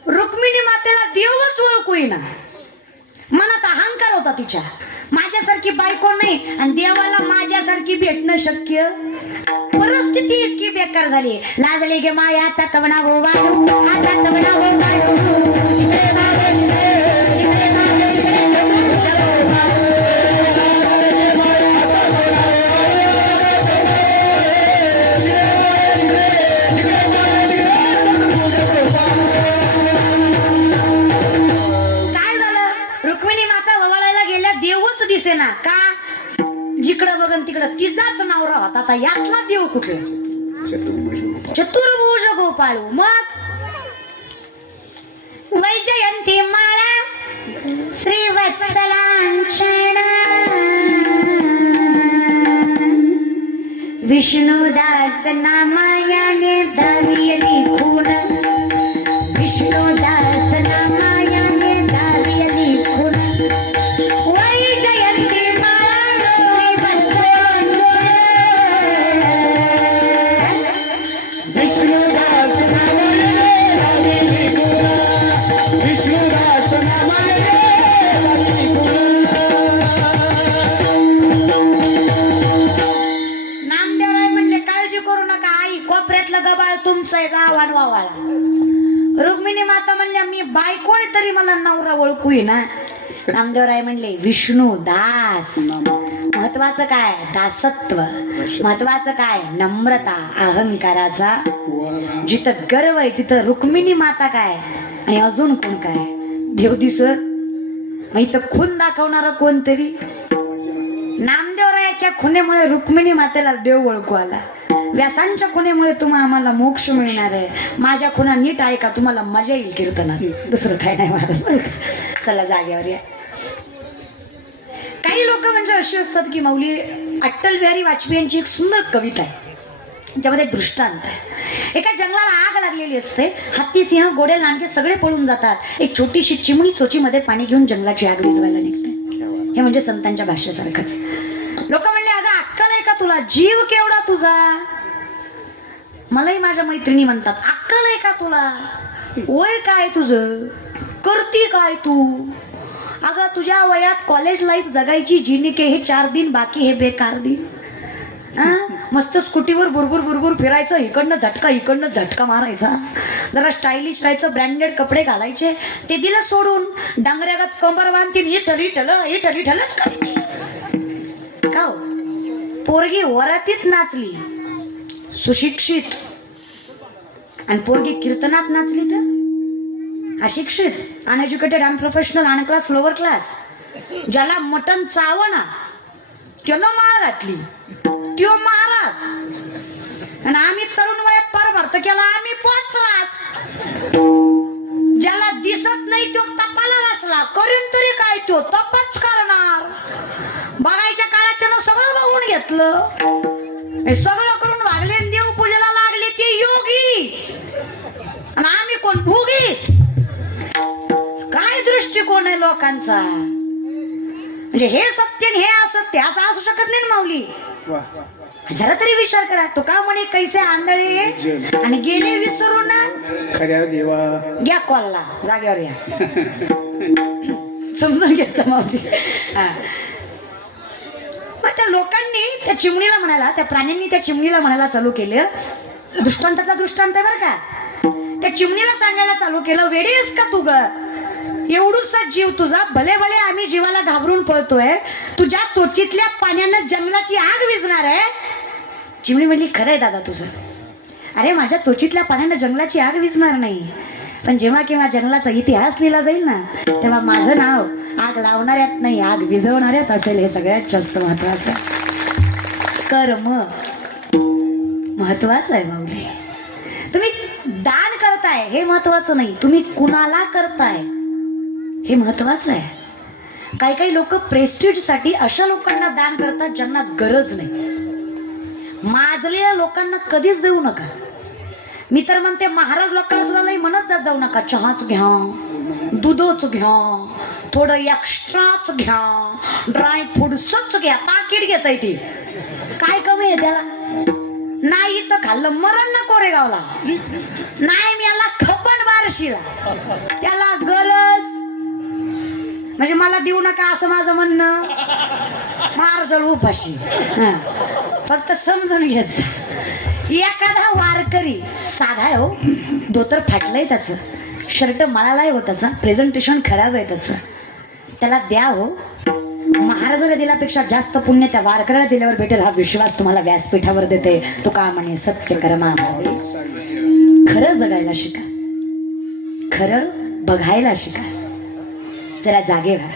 रुक्मिणी मातेला देवच ओळखू येईना. मनात अहंकार होता तिच्या. माझ्यासारखी बायको नाही आणि देवाला माझ्यासारखी भेटणं शक्य. परिस्थिती इतकी बेकार झाली. लाजले गे माया आता कवणा हो वाढू. आता कवणा हो वाढू. काय झालं. रुक्मिणी माता ववाळायला गेल्या देवच दिसेना. का जिकडं बघन तिकडं तिचाच नवरा होता. आता यातला देव कुठे. चतुर्भुज गोपाळू. मग वैजयंती माळा श्रीवत्सलांचन विष्णुदास नामायाने दावियली खून. विष्णुदास नामायाने दावियली खून. वैजयंती विष्णुदास नामदेवराय म्हणले काळजी करू नका आई. कोपऱ्यातलं गबाळ तुमचं आहे. गावान वावाळा. रुक्मिणी माता म्हणल्या मी बायको आहे तरी मला नवरा ओळखू ना. नामदेवराय म्हणले विष्णू दास. महत्वाचं काय दासत्व. महत्वाचं काय नम्रता. अहंकाराचा जिथं गर्व आहे तिथं रुक्मिणी माता काय आणि अजून कोण काय. देव दिसत मग इथं खून दाखवणार कोणतरी. नामदेवरायाच्या खुनेमुळे रुक्मिणी मातेला देव ओळखू आला. व्यासांच्या खुनेमुळे तुम्हाला आम्हाला मोक्ष मिळणार आहे. माझ्या खुना नीट ऐका तुम्हाला मजा येईल कीर्तनात. दुसरं काय नाही महाराज. चला जागेवर या. काही लोक म्हणजे अशी असतात की माऊली अटल बिहारी वाजपेयी यांची एक सुंदर कविता आहे. त्याच्यामध्ये दृष्टांत आहे. एका जंगलाला आग लागलेली असते. हत्ती सिंह घोडे लांडगे सगळे पळून जातात. एक छोटीशी चिमणी चोचीमध्ये पाणी घेऊन जंगलाची आग विझवायला निघते. हे म्हणजे संतांच्या भाषेसारखंच. लोक म्हणले अगं अक्कल आहे का तुला. जीव केवढा तुझा. मलाही माझ्या मैत्रिणी म्हणतात अक्कल आहे का तुला. वय काय तुझं. करती काय तू. अगं तुझ्या वयात कॉलेज लाईफ जगायची. जीने के हे 4 दिन बाकी हे बेकार दिन. मस्त स्कूटीवर बुरबुर बुरबुर फिरायचं. इकडनं झटका इकडनं झटका मारायचा. जरा स्टायलिश राहायचं. ब्रँडेड कपडे घालायचे. ते दिलं सोडून डांगऱ्यागत कंबर बांधतील. इठलच का हो? पोरगी वरातीत नाचली सुशिक्षित आणि पोरगी कीर्तनात नाचली तर अशिक्षित अनएज्युकेटेड अनप्रोफेशनल अनक्लास लोअर क्लास. ज्याला मटन चावना त्यानं माळ घातली. त्यो महाराज आणि आम्ही तरुण वयात परभरत केला आम्ही पोचराज. ज्याला दिसत नाही तो तपाला वाचला. करीन तरी काय तो तपच करणार. बघायच्या काळात त्यानं सगळं बघून घेतलं. हे सगळं करून वागले. देव पूजेला लागले ते योगी आणि आम्ही कोण भोगी. काय दृष्टिकोन आहे लोकांचा. म्हणजे हे सत्य हे असत्य असं असू शकत नाही ना माऊली. जरा तरी विचार करा. तो का म्हणे कैसे आंधळे आणि गेले विसरून खऱ्या देवा. घ्या कॉलला जागेवर या. समजून घ्यायचं माऊली. मग त्या लोकांनी त्या चिमणीला म्हणायला त्या प्राण्यांनी त्या चिमणीला म्हणायला चालू केलं. दृष्टांतातला दृष्टांत आहे बरं का. त्या चिमणीला सांगायला चालू केलं वेडी आहेस का तू ग. एवढूसा जीव तुझा, भले भले आम्ही जीवाला घाबरून पळतोय, तुझ्या चोचीतल्या पाण्यानं जंगलाची आग विझणार आहे. चिमणी म्हणली खरंय दादा तुझं. अरे माझ्या चोचीतल्या पाण्यानं जंगलाची आग विझणार नाही, पण जेव्हा केव्हा जंगलाचा इतिहास लिहिला जाईल ना, तेव्हा माझं नाव आग लावणाऱ्यात नाही, आग विझवणाऱ्यात असेल. हे सगळ्यात जास्त महत्वाचं. कर्म महत्वाचं आहे माऊली. तुम्ही दान करताय हे महत्वाचं नाही, तुम्ही कुणाला करताय हे महत्वाचं आहे. काही काही लोक प्रेस्टिज साठी अशा लोकांना दान करतात ज्यांना गरज नाही. माजलेल्या लोकांना कधीच देऊ नका. मी तर म्हणते महाराज लोकांना सुद्धा नाही म्हणत जाऊ नका. चहाच घ्या, दूधच घ्या, थोडं एक्स्ट्राच घ्या, ड्राय फ्रुट्सच घ्या. पाकिट घेता येते, काय कमी आहे त्याला? नाही तर खाल्लं मरण ना कोरेगावला, नाही मी याला खपण बारशीला, त्याला गरज म्हणजे मला देऊ नका असं माझं म्हणणं. मार जळ उपाशी. फक्त समजून घ्यायचं. एखादा वारकरी साधा आहे हो, धोतर फाटलंय त्याचं, शर्ट मळालाय हो त्याचा, प्रेझेंटेशन खराब आहे त्याचं, त्याला द्या हो. महाराजाला दिल्यापेक्षा जास्त पुण्य त्या वारकऱ्याला दिल्यावर भेटेल हा विश्वास तुम्हाला व्यासपीठावर देते. तो का म्हणे सत्य कर्मा भावे. खरं जगायला शिका, खरं बघायला शिका. जरा जागे व्हा,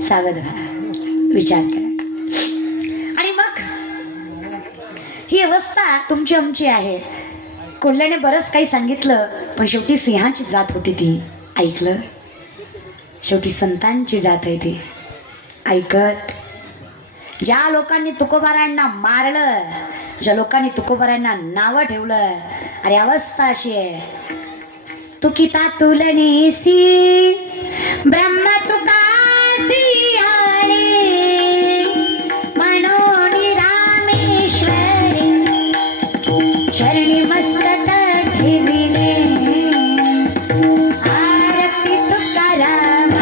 सावध व्हा, विचार करा. आणि मग ही अवस्था तुमची आमची आहे. कोल्ह्याने बरंच काही सांगितलं, पण शेवटी सिंहाची जात होती ती. ऐकलं? शेवटी संतांची जात आहे ती. ऐकत? ज्या लोकांनी तुकोबारायांना मारलं, ज्या लोकांनी तुकोबारायांना नावं ठेवलं, अरे अवस्था अशी आहे. तुकिता तुलनेसी ब्रह्म तुकासी आले, म्हणून रामेश्वरी चरणी मस्तक ठेविले, आरती तुकाराम.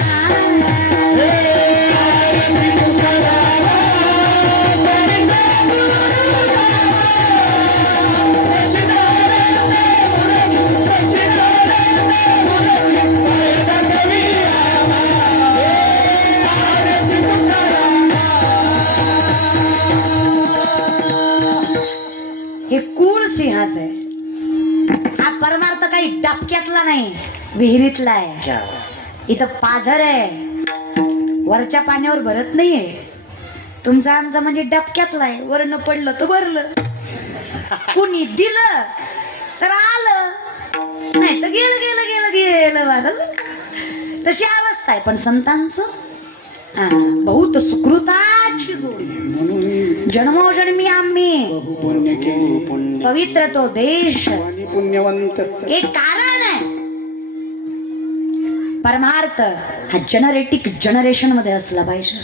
हे कुळ सिंहाचं आहे. हा परमार्थ काही डबक्यातला नाही, विहिरीतला आहे. इथं पाझर आहे, वरच्या पाण्यावर भरत नाहीये. तुमचा आमचा म्हणजे डबक्यातला आहे, वरनं पडलं तर भरलं. कुणी दिलं तर आलं, नाही तर गेलं गेलं गेलं गेलं वाढलं. तशी अवस्था आहे. पण संतांचं बहुत सुकृताची जोडी. जन्मोजन्मी आम्ही पवित्र तो देश पुण्यवंत. एक कारण आहे. परमार्थ हा जनरेशन मध्ये असला पाहिजे.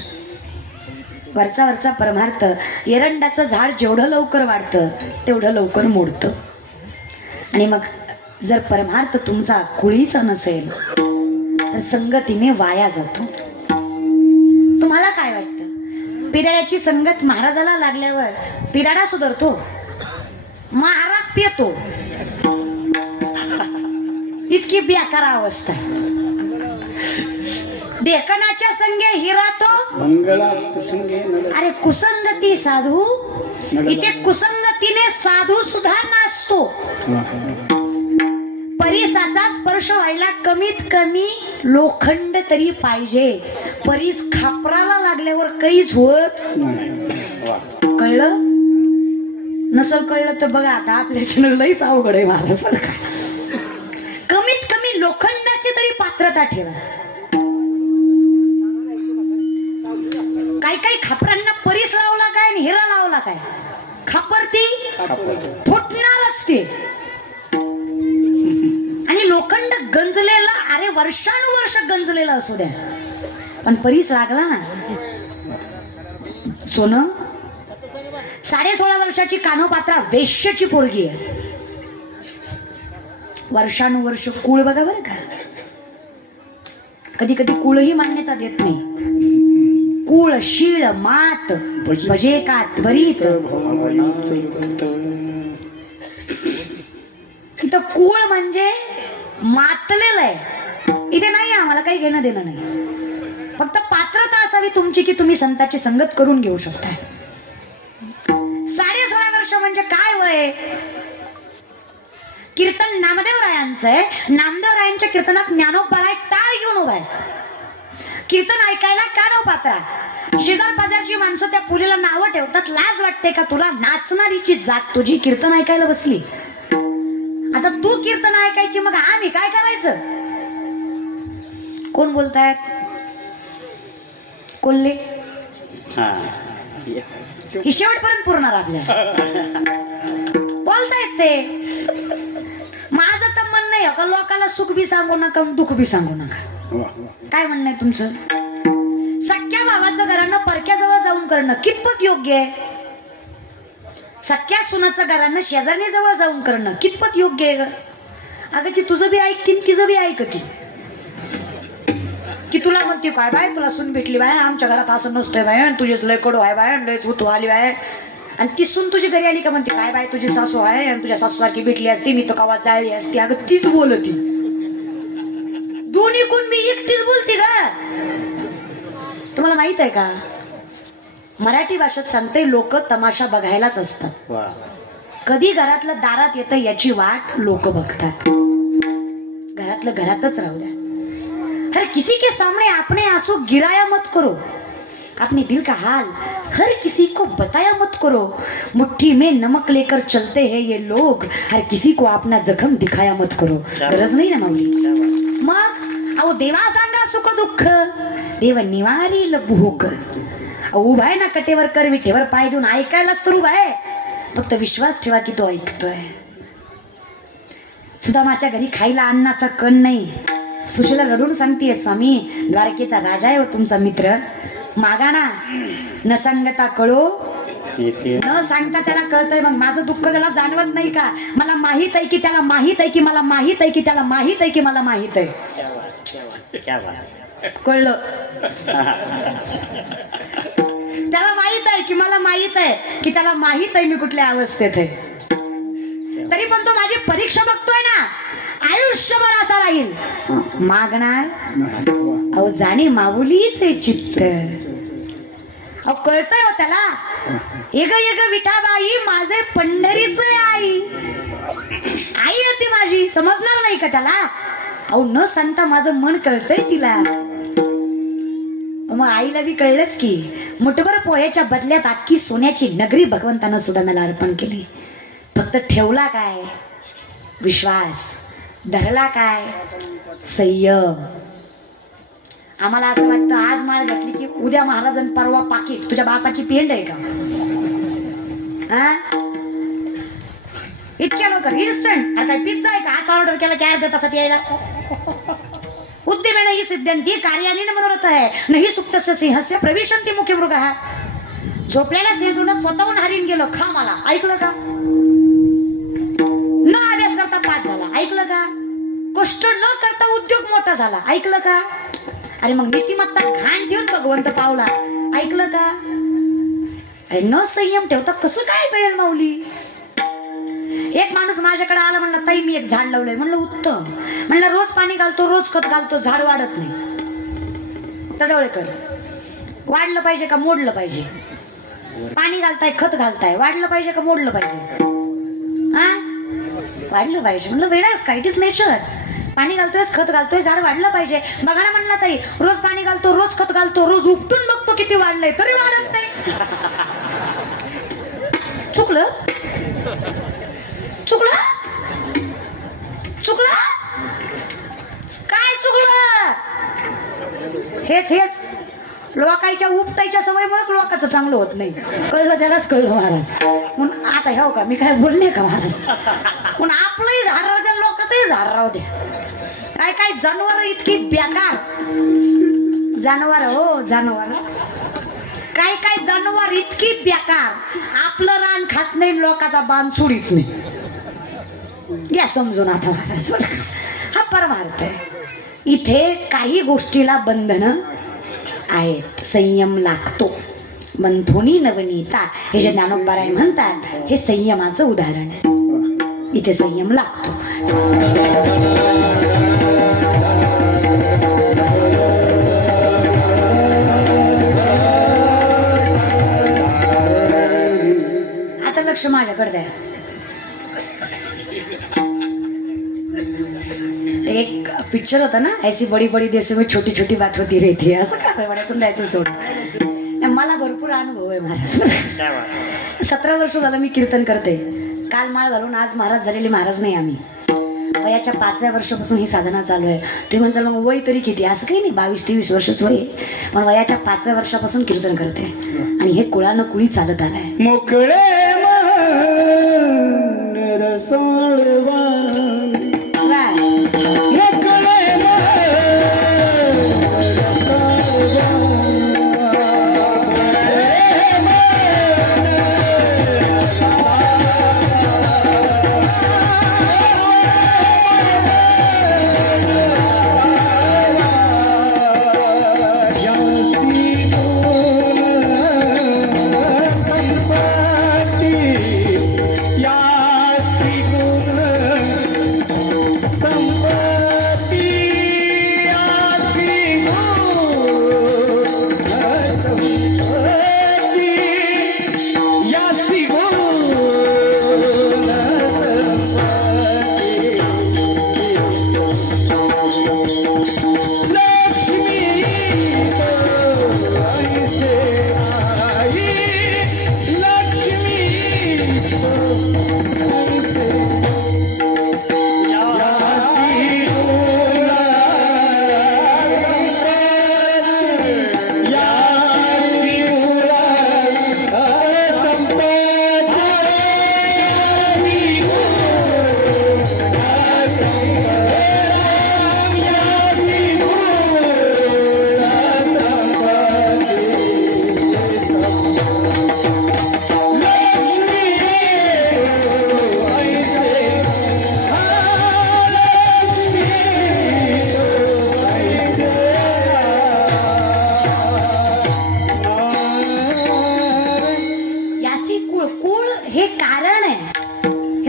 वरचा वरचा परमार्थ. एरंडाचं झाड जेवढं लवकर वाढतं तेवढं लवकर मोडतं. आणि मग जर परमार्थ तुमचा कुळीचा नसेल तर संगतीने वाया जातो. तुम्हाला काय वाटतं? पिराड्याची संगत महाराजाला लागल्यावर पिराडा सुधारतो, महाराज पितो. इतकी बेकार अवस्था. देखनाच्या संगे हिरा तो मंगळा कुसंगे. अरे कुसंगती साधू, इथे कुसंगतीने साधू सुद्धा नाचतो. परिसाचा स्पर्श व्हायला कमीत कमी लोखंड तरी पाहिजे. परीस खापराला लागल्यावर काहीच होत. कळलं नसल कळलं तर बघा आता आपल्या लईच अवघड आहे महाराजांसारखा. कमीत कमी लोखंडाची तरी पात्रता ठेवा. काही काही खापरांना परीस लावला काय आणि हिरा लावला काय, खापर ती फुटणारच ते. आणि लोखंड गंजलेला, अरे वर्षानुवर्ष गंजलेला असू द्या, पण परीस लागला ना. सोनं 16.5 वर्षाची कानोपात्रा वेश्याची पोरगी आहे. वर्षानुवर्ष कुळ बघा बरं का. कधी कधी कुळही मान्यता देत नाही. कुळ शीळ मात भजे का त्वरित. इथं कुळ म्हणजे मातलेलं आहे. इथे नाही आम्हाला काही घेणं देणं नाही, फक्त पात्रता असावी तुमची की तुम्ही संताची संगत करून घेऊ शकताय. 16.5 वर्ष म्हणजे काय वय? कीर्तन नामदेवरायांचं आहे. नामदेवरायांच्या कीर्तनात ज्ञानोबाराय टाळ घेऊन उभा आहे. कीर्तन ऐकायला कानव पात्रा. शेजार पाजारची माणसं त्या पुरीला नावं ठेवतात. लाज वाटते का तुला? नाचणारीची जात तुझी कीर्तन ऐकायला बसली. आता तू कीर्तन ऐकायची, मग आम्ही काय करायचं? कोण बोलतायत? कोल्हे. ही शेवटपर्यंत पुरणार आपल्याला. बोलतायत ते. माझं तर म्हणणं आहे का लोकांना सुख बी सांगू नका, दुःख बी सांगू नका. काय म्हणणं आहे तुमचं? सख्या भावाचं घरानं परक्या जवळ जाऊन करणं कितपत योग्य आहे? सख्या सुनाचं घरानं शेजारी जवळ जाऊन करणं कितपत योग्य आहे? अगं ती तुझं बी ऐकतील, तिचं बी ऐकतील. की तुला म्हणते काय बाय, तुला सून भेटली बाय, आमच्या घरात असं नसतंय बाय, तुझेच लय कडू आहे बाय, लयच होतो आली बाय. आणि ती सून तुझी घरी आली का म्हणते काय बाय, तुझी सासू आहे आणि तुझ्या सासू सारखी भेटली असती, मी तर कवा जाळली असती. अगं तीच बोलती. दोन्ही कोण मी एकटीच बोलते का? तुम्हाला माहित आहे का, मराठी भाषेत सांगते लोक तमाशा बघायलाच असतात. कधी घरातलं दारात येतं याची वाट लोक बघतात. घरातलं घरातच राहू द्या. हर किसी के सामने आपने आंसू गिराया मत करो. अपने दिल का हाल हर किसी को बताया मत करो. मुट्ठी में नमक लेकर चलते हैं ये लोग. हर किसी को अपना जखम दिखाया मत करो. गरज नाही ना माऊली? मग अहो देवा सांगा सुख दुःख, देव निवारी भूक. उभा आहे ना कटेवर कर विठेवर पाय देऊन ऐकायलाच तर उभा आहे. फक्त विश्वास ठेवा की तो ऐकतोय. सुदामाच्या घरी खायला अन्नाचा कण नाही. सुशीला रडून सांगतेय स्वामी द्वारकेचा राजा आहे हो तुमचा मित्र, मागा ना. न सांगता कळो, न सांगता त्याला कळतंय. मग माझं दुःख त्याला जाणवत नाही का? मला माहित आहे की त्याला माहित आहे की मला माहित आहे की त्याला माहित आहे की मला माहित आहे. कळलं? त्याला माहित आहे की मला माहित आहे की त्याला माहित आहे मी कुठल्या अवस्थेत आहे. तरी पण तो माझी परीक्षा बघतोय ना. आयुष्यभर असा राहील. मागणार अहो जाणे माऊलीच चित्त. अहो कळतंय हो त्याला. एग एग विठाबाई माझे पंढरीच आई. आई होती माझी. समजणार नाही का त्याला? अहो न सांगता माझं मन कळतंय तिला. मग आईला बी कळलंच की. मुठभर पोह्याच्या बदल्यात अख्खी सोन्याची नगरी भगवंतानं सुद्धा मला अर्पण केली. फक्त ठेवला काय? विश्वास. धरला काय? संयम. आम्हाला असं वाटतं आज माळ घातली की उद्या महाराजांनी परवा पाकिट. तुझ्या बापाची पेंड आहे का? इतक्या लवकर इन्स्टंट. आता काय पिझ्झा आहे का? आता ऑर्डर केला की अर्ध्या तासात यायला. उद्यमेन हि सिद्ध्यन्ति कार्यानेन मनोरथ आहे. नाही सुप्तस्य सिंहस्य प्रविशन्ति मुखे मृगः. झोपलेल्या सिंहतोंडात स्वतःहून हरीण गेलो. खा मला. ऐकलं का? न अभ्यास करता पास झाला. ऐकलं का? कष्ट न करता उद्योग मोठा झाला. ऐकलं का? अरे मग नीतिमत्ता घाण ठेवून भगवंत पावला. ऐकलं का? अरे न संयम ठेवता कसं काय मिळेल माऊली? एक माणूस माझ्याकडे आला, म्हणला ताई मी एक झाड लावलंय. म्हणलं उत्तम. म्हणलं रोज पाणी घालतो, रोज खत घालतो, झाड वाढत नाही. तडवळेकर वाढलं पाहिजे का मोडलं पाहिजे? पाणी घालताय, खत घालताय, वाढलं पाहिजे का मोडलं पाहिजे? हा वाढलं पाहिजे. म्हणलं वेळाच काय, इट इज नेचर. पाणी घालतोय, खत घालतोय, झाड वाढलं पाहिजे. बघा ना म्हणला ताई रोज पाणी घालतो, रोज खत घालतो, रोज उपटून बघतो किती वाढलंय तरी वाढत नाही. चुकलं चुकलं चुकलं काय चुकलं? हेच हेच लोकांच्या उपटायच्या सवयीमुळेच लोकांचं चांगलं होत नाही. कळलं त्यालाच कळलं महाराज. म्हणून आता ह्या का मी काय बोलले का महाराज? म्हणून आपलंही झाड राहू द्या, लोकांचंही झाड राहू द्या. काय काय जनावर इतकी बेकार जनावर हो जनावर. काय काय जनावर इतकी बेकार. आपलं रान खात नाही, लोकांचा बाण सोडित नाही. या समजून आता महाराज. हा परमार्थ आहे. इथे काही गोष्टीला बंधनं आहेत. संयम लागतो. बंधोनी नवनीता हे जे ज्ञानोबाराय म्हणतात हे संयमाचं उदाहरण आहे. इथे संयम लागतो. पिक्चर होता ना, ऐसी बडी बडी देशों में छोटी छोटी बात होती रहती है, असं काय म्हणायचं द्यायचं सोड. मला भरपूर अनुभव आहे महाराज. 17 वर्ष झालं मी कीर्तन करते. काल माळ घालून आज महाराज झालेले महाराज नाही आम्ही. वयाच्या 5व्या वर्षापासून ही साधना चालू आहे. तुम्ही म्हणताल मग वय तरी किती? असं काही नाही, 22-23 वर्षच वय आहे. पण वयाच्या 5व्या वर्षापासून कीर्तन करते आणि हे कुळानं कुळी चालत आलंय. मोकळे रसोळवा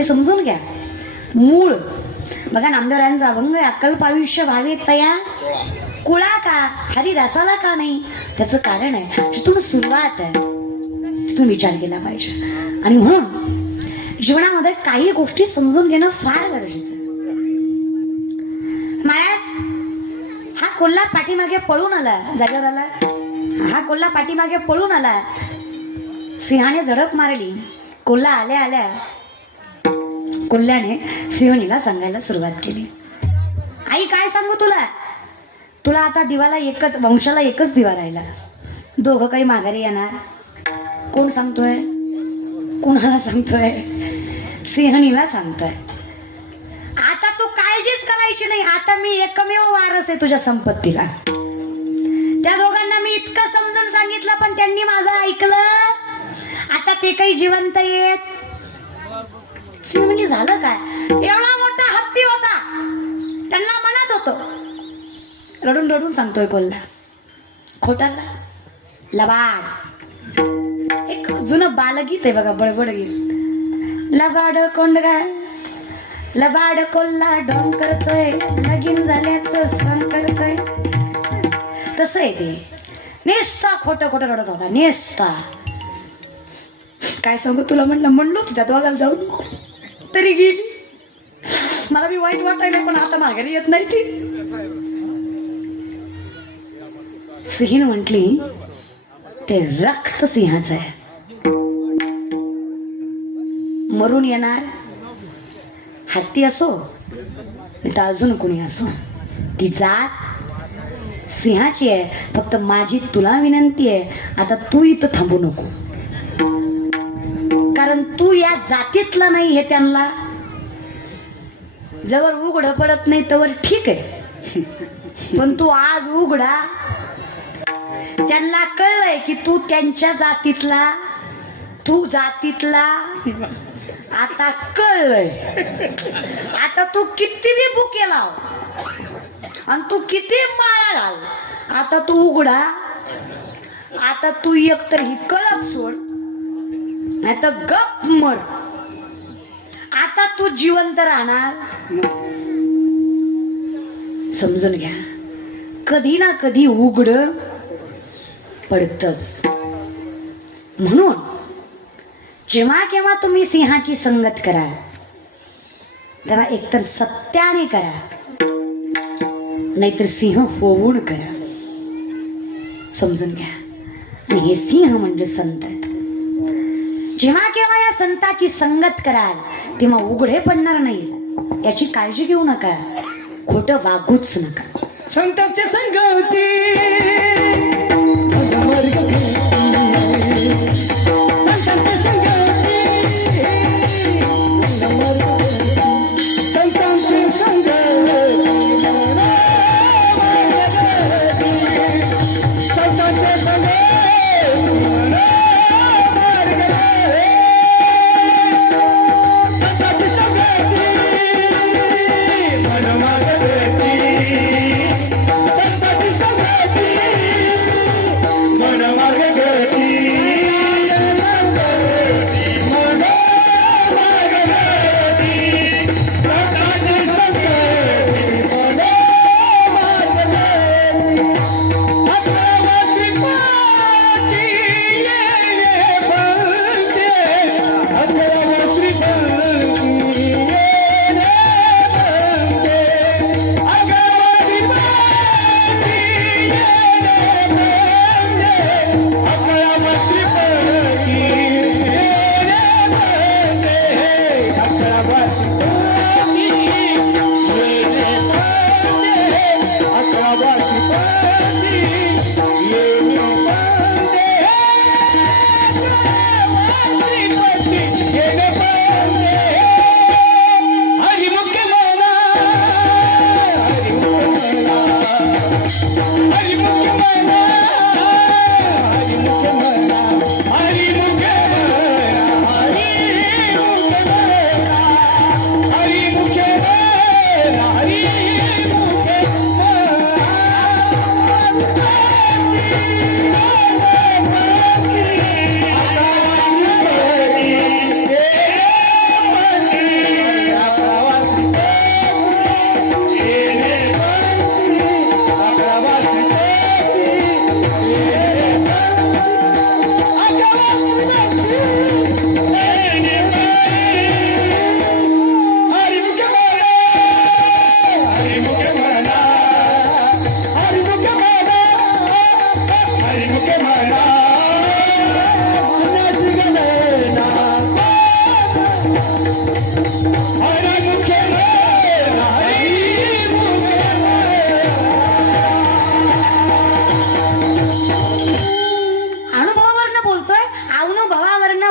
समजून घ्या. मूळ बघा, नामदेवरायांचा अभंग आहे, अक्कल्प आयुष्य व्हावे तया कुळा का, हरिदासाला का नाही? त्याचं कारण आहे, जिथून सुरुवात आहे तिथून विचार केला पाहिजे. आणि म्हणून जीवनामध्ये काही गोष्टी समजून घेणं फार गरजेचं आहे. महाराज हा कोल्हा पाठीमागे पळून आला, जागेवर आला. हा कोल्हा पाठीमागे पळून आला, सिंहाने झडप मारली. कोल्हा आल्या आल्या कोल्ह्याने सिंहणीला सांगायला सुरुवात केली, आई काय सांगू तुला, तुला आता दिवाला एकच, वंशाला एकच दिवा राहिला, दोघं काही माघारी येणार. कोण सांगतोय, कोणाला सांगतोय? सिंहणीला सांगतोय. आता तू काळजीच करायची नाही, आता मी एकमेव वारस आहे तुझ्या संपत्तीला. त्या दोघांना मी इतकं समजून सांगितलं पण त्यांनी माझं ऐकलं. आता ते काही जिवंत येत. म्हणजे झालं काय, एवढा मोठा हत्ती होता, त्यांना म्हणत होतो. रडून रडून सांगतोय कोल्हा, खोटारला लबाड. एक जुनं बालगीत आहे बघा, बडबड गीत. लबाड कोंडगा लबाड कोल्हा ढोंग करतोय, लगीन झाल्याचं सण करतोय. तसं आहे ते. नेसता खोटं खोटं रडत होता, नेसता. काय सांगू तुला, म्हणलो होती त्या दोघाला जाऊन, तरी गेली. मला बी वाईट वाटायला, पण आता माघारी येत नाही ती. सिंहीण म्हटली, ते रक्त सिंहाचं आहे, मरून येणार. हत्ती असो तर अजून कोणी असो, ती जात सिंहाची आहे. फक्त माझी तुला विनंती आहे, आता तू इथं थांबू नको, कारण तू या जातीतला नाही. हे त्यांना जवळ उघड पडत नाही तवर ठीक आहे, पण तू आज उघडा. त्यांना कळलंय की तू त्यांच्या जातीतला, तू जातीतला. आता कळलंय, आता तू किती बी बुके लाव आणि तू किती माळा घाल, आता तू उघडा. आता तू एकतर ही कळप सोड, नाही तर गप मर. आता तू जिवंत राहणार. समजून घ्या, कधी ना कधी उघड पडतच. म्हणून जेव्हा केव्हा तुम्ही सिंहाची संगत करा, तेव्हा एकतर सत्याने करा, नाहीतर सिंह होऊन करा. समजून घ्या. आणि हे सिंह म्हणजे संत आहेत. जेव्हा केव्हा या संताची संगत कराल तेव्हा उघडे पडणार नाही याची काळजी घेऊ नका. खोटं वागूच नका. संतांच्या संगती संतांच्या संगती संतांची संगती संतांच्या संगती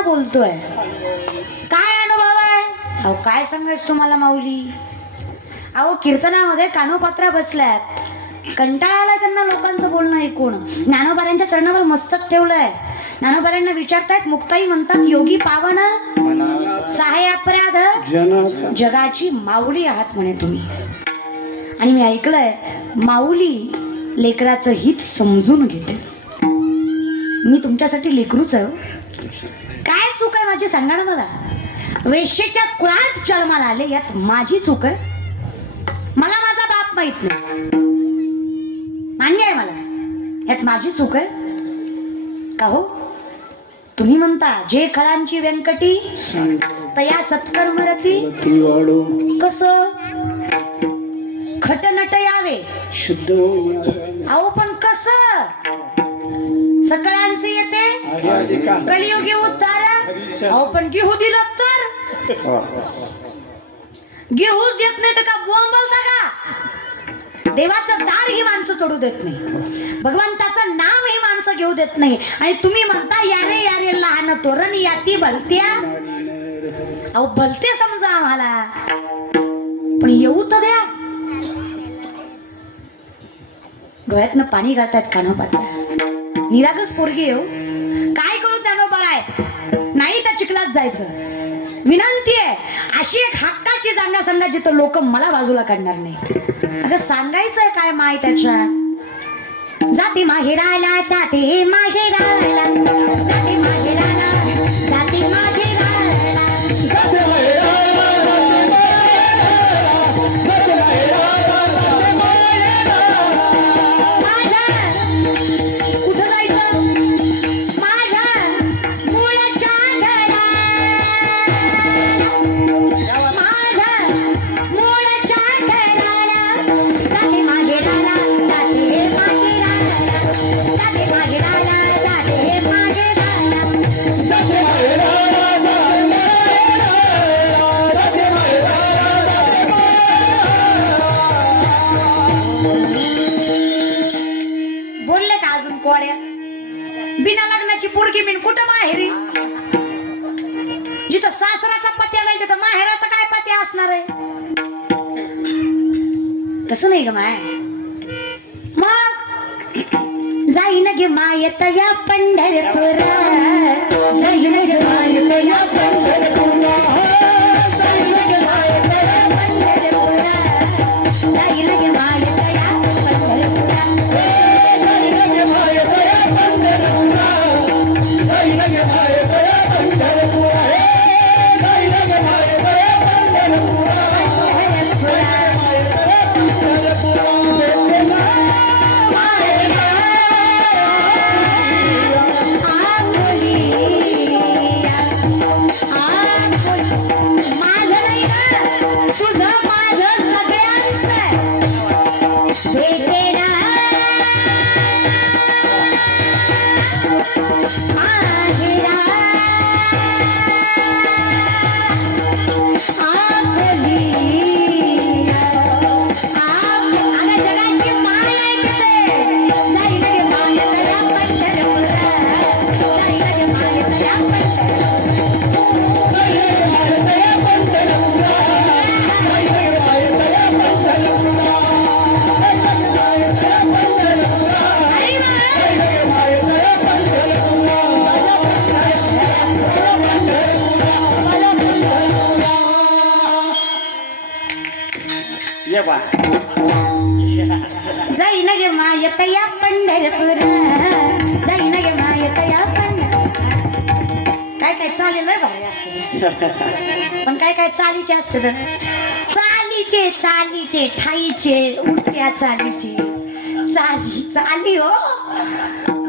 बोलतोय. काय अनुभव आहे? अहो काय सांगायच तुम्हाला माऊली. अहो कीर्तनामध्ये कानोपात्रा बसल्यात. कंटाळा आलाय त्यांना लोकांचं बोलणं ऐकून. ज्ञानोबाऱ्यांच्या चरणावर मस्तक ठेवलंय. ज्ञानोबाऱ्यांना विचारतायत मुक्ताई म्हणतात योगी पावन सहाय अपराध जगाची माऊली आहात म्हणे तुम्ही. आणि मी ऐकलंय माऊली लेकराचं हित समजून घेते. मी तुमच्यासाठी लेकरूच आहे. काय चूक आहे माझी सांगा ना मला. वेश्येच्या कुळात जन्माला आले यात माझी चूक आहे. मला माझा बाप माहित नाही मान्य आहे मला. यात माझी चूक आहे का हो. तुम्ही म्हणता जे खळांची व्यंकटी तया सत्कर्मरती कस खटनट यावे शुद्ध. अहो पण कस सकळांशी येते कलियुगी उद्धार. अहो पण घेऊ दिलं तर घेऊच देत नाही तर का बोंबलता का. देवाचं दार ही माणसं चढू देत नाही. भगवंताचं नाव ही माणसं घेऊ देत नाही. आणि तुम्ही म्हणता यारे यारे लहान तोरण याती भलत्या. अहो भलते समजा आम्हाला पण येऊ तर द्या. डोळ्यातनं पाणी घालतायत कानोपात्या. निरागस पोरगी येऊ काय करू त्यानं बराय नाही त्या चिखलात जायचं. विनंती आहे अशी एक हक्काची जागा सांगा जिथं लोक मला बाजूला काढणार नाही. अगं सांगायचंय काय माय त्याच्यात. जाती माहेराला जाते माहेराला जाती माहेराला जाती माहेराला माझ्या मूळच्या घराला जाती माहेराला जगाची पोरगी मी कुठं माहेरी जिथं सासराचा पत्या नाही तिथं माहेराचा काय पत्या असणार आहे तसं नाही ग माय मग जाईन गे मायत या पंढरपुरा जाईन गे मायत या पंढरपुरा जाईन गे मायत या पंढरपुरा जाईन गे मायत या पंढरपुरा जाईन गे मायत या पंढरपुरा जाईन गे मायत या पंढरपुरा जाईन गे मायत या पंढरपुरा जाईन गे मायत या पंढरपुरा जाईन गे मायत या पंढरपुरा काय काय चालेल भारी असते पण काय काय चालीचे असते चालीचे चालीचे ठाईचे उडत्या चालीचे चाली चाली हो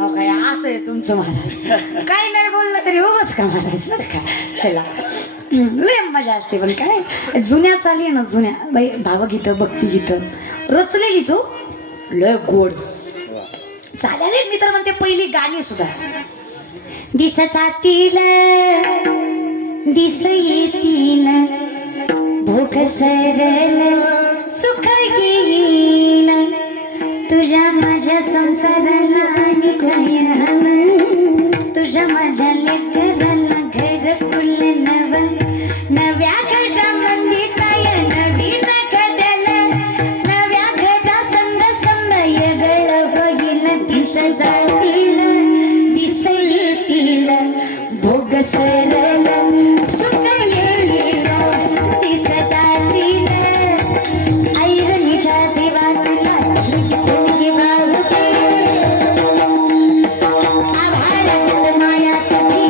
काय असं आहे तुमचं महाराज काय नाही बोललं तरी उगच का महाराज बरं का चला लय मजा असते पण काय जुन्या चाली आहे ना जुन्या बाई भावगीत भक्तिगीत रचलेली जो लय गोड चाल्या रे मी तर म्हणते पहिली गाणी सुद्धा दिसतातील दिस येतील भोग सरल सुख घेईल तुझ्या माझ्या संसाराला आणि काय हवं तुझ्या माझ्या लेकराला घर फुल नव नव्या घरामध्ये काय नवीन घडला नव्या घरा संग संग येगळ होईल दिस जातील दिस येतील भोग सरल सुख येईल दिस जातील ऐरणीच्या देवाला ठिणगी वावते आभाळात माया तुझी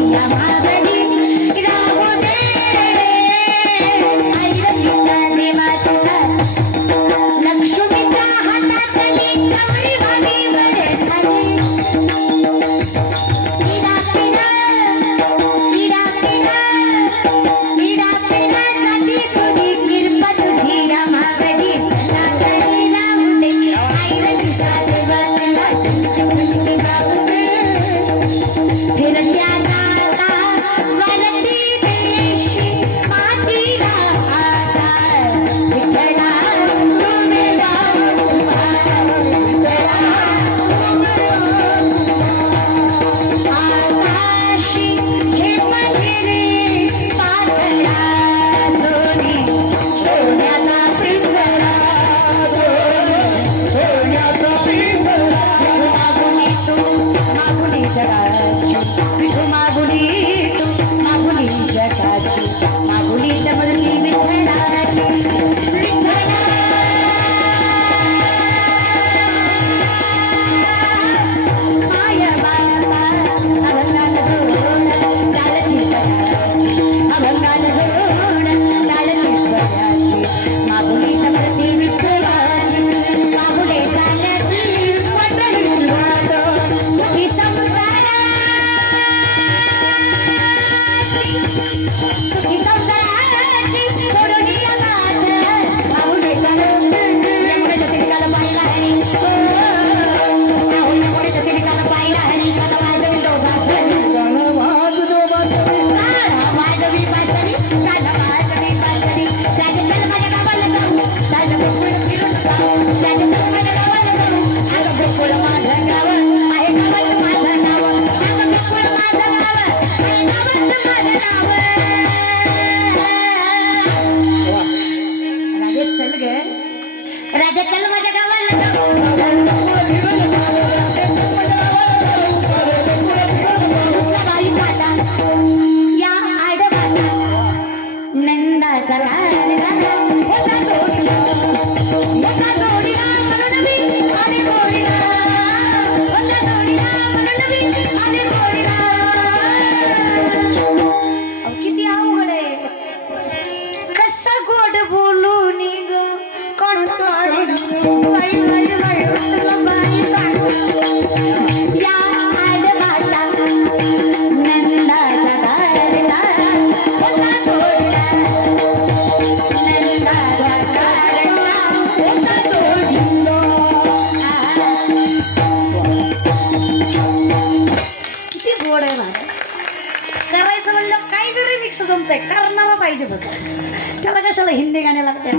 पाहिजे फक्त. त्याला कशाला हिंदी गाणे लागतात.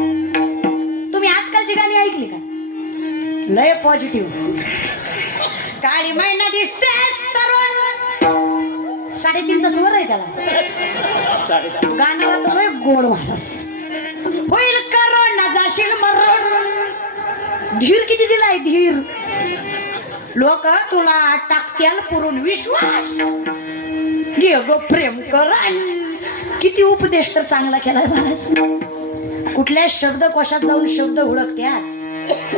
तुम्ही आजकालची गाणी ऐकली का? लय पॉझिटिव्ह. काळी मैना दिसते तरुण, 3.5चा स्वर आहे त्याला. गाण्याला तर लय गोड माणूस. होईल करोना जाशील मरून. धीर किती दिलाय धीर. लोक तुला टाकत्याल पुरून विश्वास. घे गो प्रेम करण. किती उपदेश तर चांगला केलाय महाराज. कुठल्या शब्दकोशात जाऊन शब्द हुडकत्यात.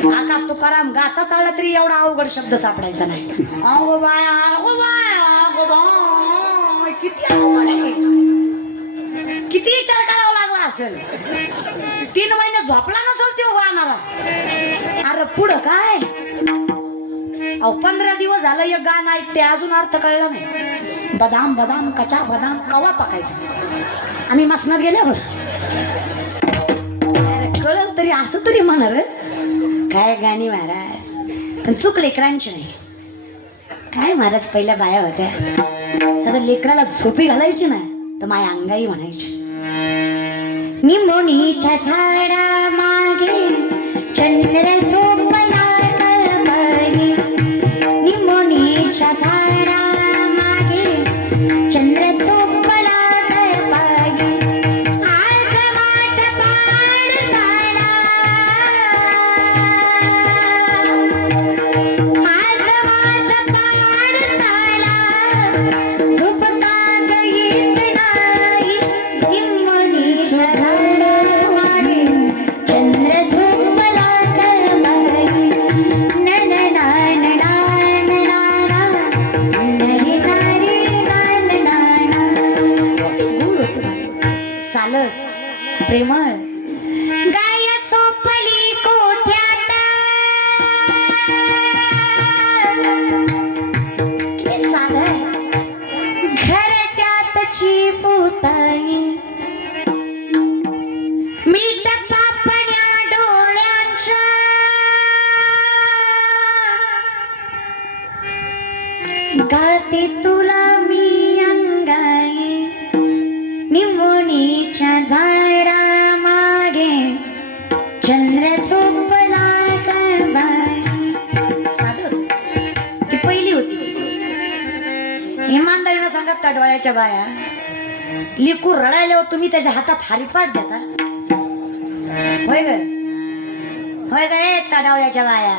आका तुकाराम गाता चालला तरी एवढा अवघड शब्द सापडायचा नाही. अगो बाय अगो बाय अगो बाय. किती अवघड आहे. किती विचार करावा लागला असेल. 3 महिने झोपला नसेल तो गाणारा. अरे पुढं काय. 15 दिवस झालं एक गाणं ऐकते अजून अर्थ कळला नाही. बदाम बदाम कचा बदाम कवा पकायचा. आम्ही मसनात गेल्यावर कळलं तरी असं तरी म्हणा काय गाणी महाराज. पण चूक लेकरांची नाही. काय महाराज पहिल्या बाया होत्या साधं लेकराला झोपी घालायची ना तर माय अंगाई म्हणायची. निमोनीच्या झाडा मागे चंद्र झोपला कळपडी. निमोनीच्या झाडा मागे चंद्र झोपला कळपडी. आज माझ्या पाडसाला आज माझ्या पाडसाला झोप का येत नाही. निमोनीच्या झाडा मागे चंद्र झोपला कळपडी. न न न सालस प्रेमळ. गाय चोपली कोठ्यात. किती साधं. घरट्यातची पुताई. मीठ पापण्या डोळ्यांच्या. गाते तुला मी अंगाई. निमोनीच्या झाडा मागे चंद्र झोपला कळबाई. साधं. ती पहिली होती. इमानदारीनं सांगत का डोळ्याच्या बाया. लिकू रडायल्यावर तुम्ही त्याच्या हातात हरिपाठ देता. होय ग होय ग त्या डोळ्याच्या बाया.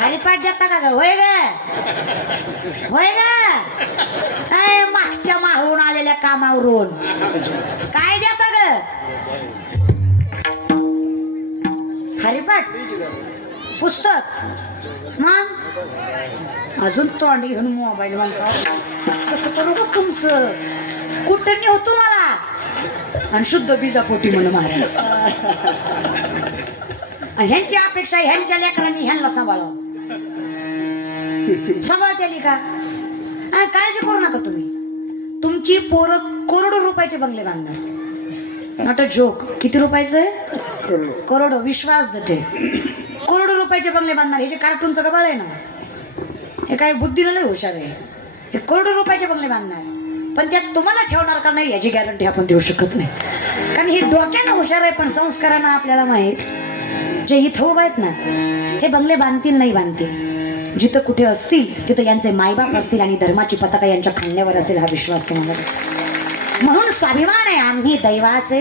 हरिपाठ देता का ग. होय ग होय ग. काय मागच्या माहून आलेल्या कामावरून काय देता ग. हरिपाठ पुस्तक मग अजून तोंड घेऊन मोबाईल म्हणतो. कसं करू ग तुमचं. कुठं नेवतो मला आणि शुद्ध बीजापोटी म्हणून मारा. ह्यांची अपेक्षा ह्यांच्या लेकरांनी ह्यांना सांभाळावं. सांभाळतेली का. काळजी करू नका तुम्ही. तुमची पोरं करोडो रुपयाचे बंगले बांधणार. Not a joke. किती रुपयाचं आहे. करोडो. विश्वास देते. करोडो रुपयाचे बंगले बांधणार. हे जे कार्टूनचं गबाळ आहे ना हे काय बुद्धीनं लय हुशार आहे. हे करोडो रुपयाचे बंगले बांधणार. पण त्यात तुम्हाला ठेवणार का नाही याची गॅरंटी आपण देऊ शकत नाही. कारण ही डोक्यानं हुशार आहे पण संस्कारांना आपल्याला माहित. जे इथं उभं आहेत ना हे बंगले बांधतील नाही बांधतील. जिथं कुठे असतील तिथं यांचे मायबाप असतील आणि धर्माची पताका यांच्या खांद्यावर असेल हा विश्वास तुम्हाला. म्हणून स्वाभिमान आहे आम्ही दैवाचे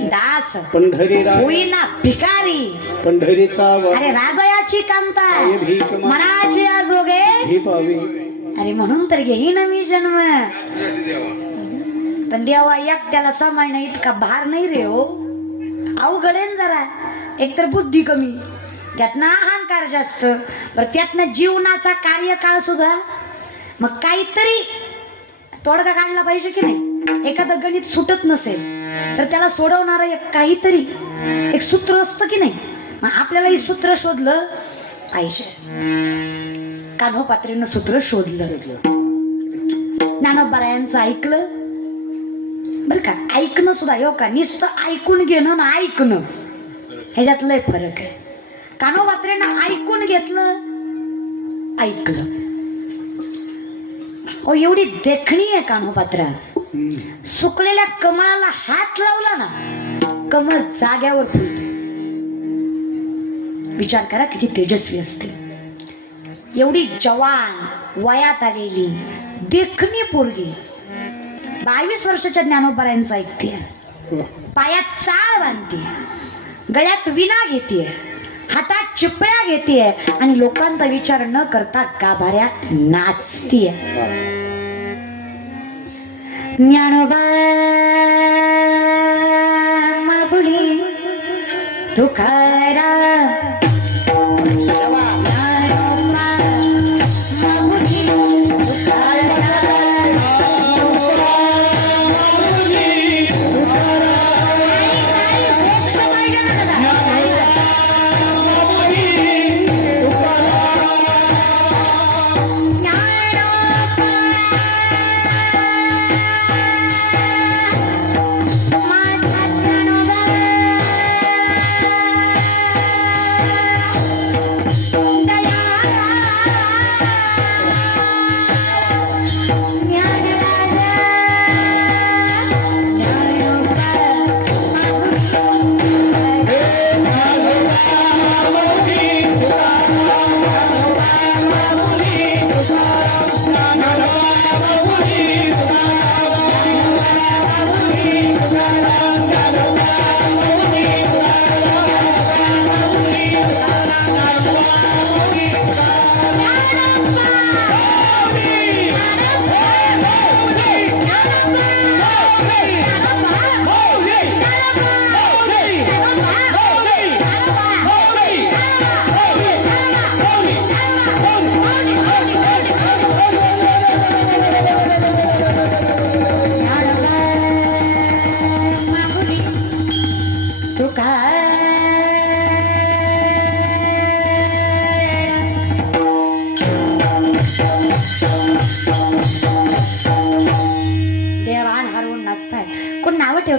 दास. होईना भिकारी पंढरीचा. अरे राजयाची कांता मनाची आजोगे. अरे म्हणून तर घेईन मी जन्म. पण देवा एकट्याला सांभाळणं इतका भार नाही रे हो. अवघडेन जरा. एकतर बुद्धी कमी त्यातनं अहंकार जास्त. पर त्यातनं जीवनाचा कार्यकाळ सुद्धा. मग काहीतरी तोडगा काढला पाहिजे की नाही. एखादं गणित सुटत नसेल तर त्याला सोडवणारं एक काहीतरी एक सूत्र असतं की नाही. मग आपल्याला हे सूत्र शोधलं पाहिजे. कान्होपात्रेनं सूत्र शोधलं. ज्ञानोबारायांचं ऐकलं बर का. ऐकणं सुद्धा हो का. नुसतं ऐकून घेणं ना ऐकणं ह्याच्यात लय फरक आहे. कान्होपात्रेनं ऐकून घेतलं ऐकलं. ओ एवढी देखणी आहे कान्होपात्रा. सुकलेल्या कमळाला हात लावला ना कमळ जाग्यावर फुलते. विचार करा किती तेजस्वी असते. एवढी जवान वयात आलेली देखणी पोरगी 22 वर्षाच्या ज्ञानोबरायांचं ऐकते, पायात चाळ बांधते, गळ्यात विणा घेते, हातात चिपळ्या घेते आणि लोकांचा विचार न करता गाभाऱ्यात नाचतीये. ज्ञानोबा माऊली तुकाराम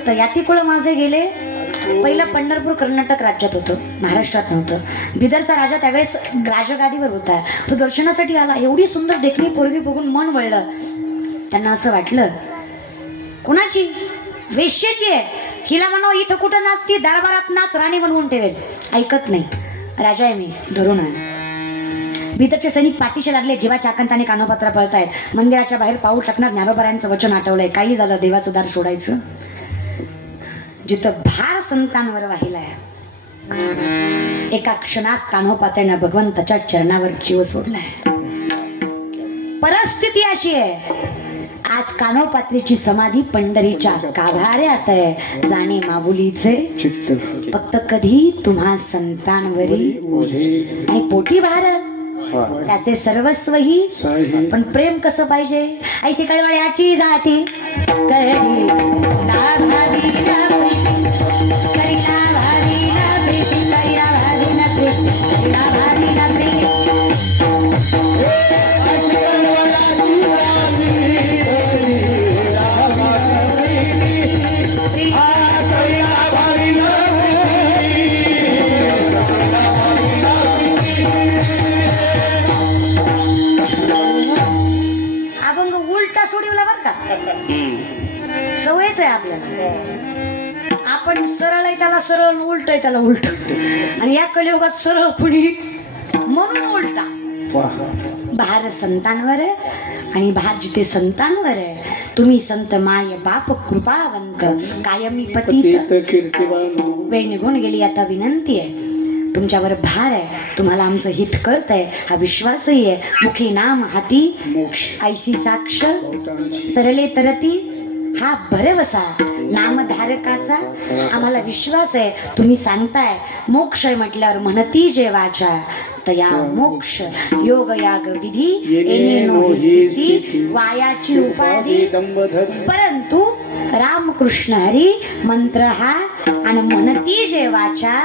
याती कुळ माझे गेले. पहिलं पंढरपूर कर्नाटक राज्यात होतं, महाराष्ट्रात नव्हतं. बिदरचा राजा त्यावेळेस राजगादीवर होता. तो दर्शनासाठी आला. एवढी सुंदर देखणी पोरगी बघून मन वळलं. त्यांना असं वाटलं कुणाची, वेश्येची आहे, हिला म्हणावं इथं कुठं नाचती, दरबारात नाच, राणी बनवून ठेवेल. ऐकत नाही. राजा आहे मी, धरून आण. बिदरचे सैनिक पाठीशी लागले. जेव्हा चाकंताने कानोपात्रा पळतायत. मंदिराच्या बाहेर पाऊल टाकणार. ज्ञानोबरायांचं वचन आठवलंय, काही झालं देवाचं दार सोडायचं. जिथं भार संतांवर वाहिलाय, एका क्षणात कान्होपात्यानं भगवंताच्या चरणावर जीव सोडलाय. परिस्थिती अशी आहे, आज कान्होपात्रीची समाधी पंढरीच्या गाभाऱ्यात आहे. जाणे माऊलीचे फक्त कधी तुम्हा संतांवरी आणि पोटी भार त्याचे सर्वस्वही. पण प्रेम कसं पाहिजे, ऐसे कळवळ्याची जाती कधी अभंग उलटा सोडवला बर का, सवयच आहे आपल्याला. आपण सरळ आहे त्याला सरळ, उलट आहे त्याला उलट. आणि या कलियुगात सरळ कुणी म्हणून उलटा. भार संतांवर आणि भार जिथे संतांवर आहे. तुम्ही संत माय बाप कृपावंत, कायमी पतित वेळ निघून गेली. आता विनंती आहे, तुमच्यावर भार आहे, तुम्हाला आमचं हित कळतंय हा विश्वासही आहे. मुखी नाम हाती ऐशी साक्ष तरले तरती हा भरवसा नामधारकाचा आम्हाला विश्वास आहे. तुम्ही सांगताय मोक्ष म्हटल्यावर म्हणती जे वाचा तया मोक्ष. योग याग विधी येणेनो ही सिद्धी, वायाची उपाधी परंतु रामकृष्ण हरी मंत्र हा आणि म्हणती जे वाचा.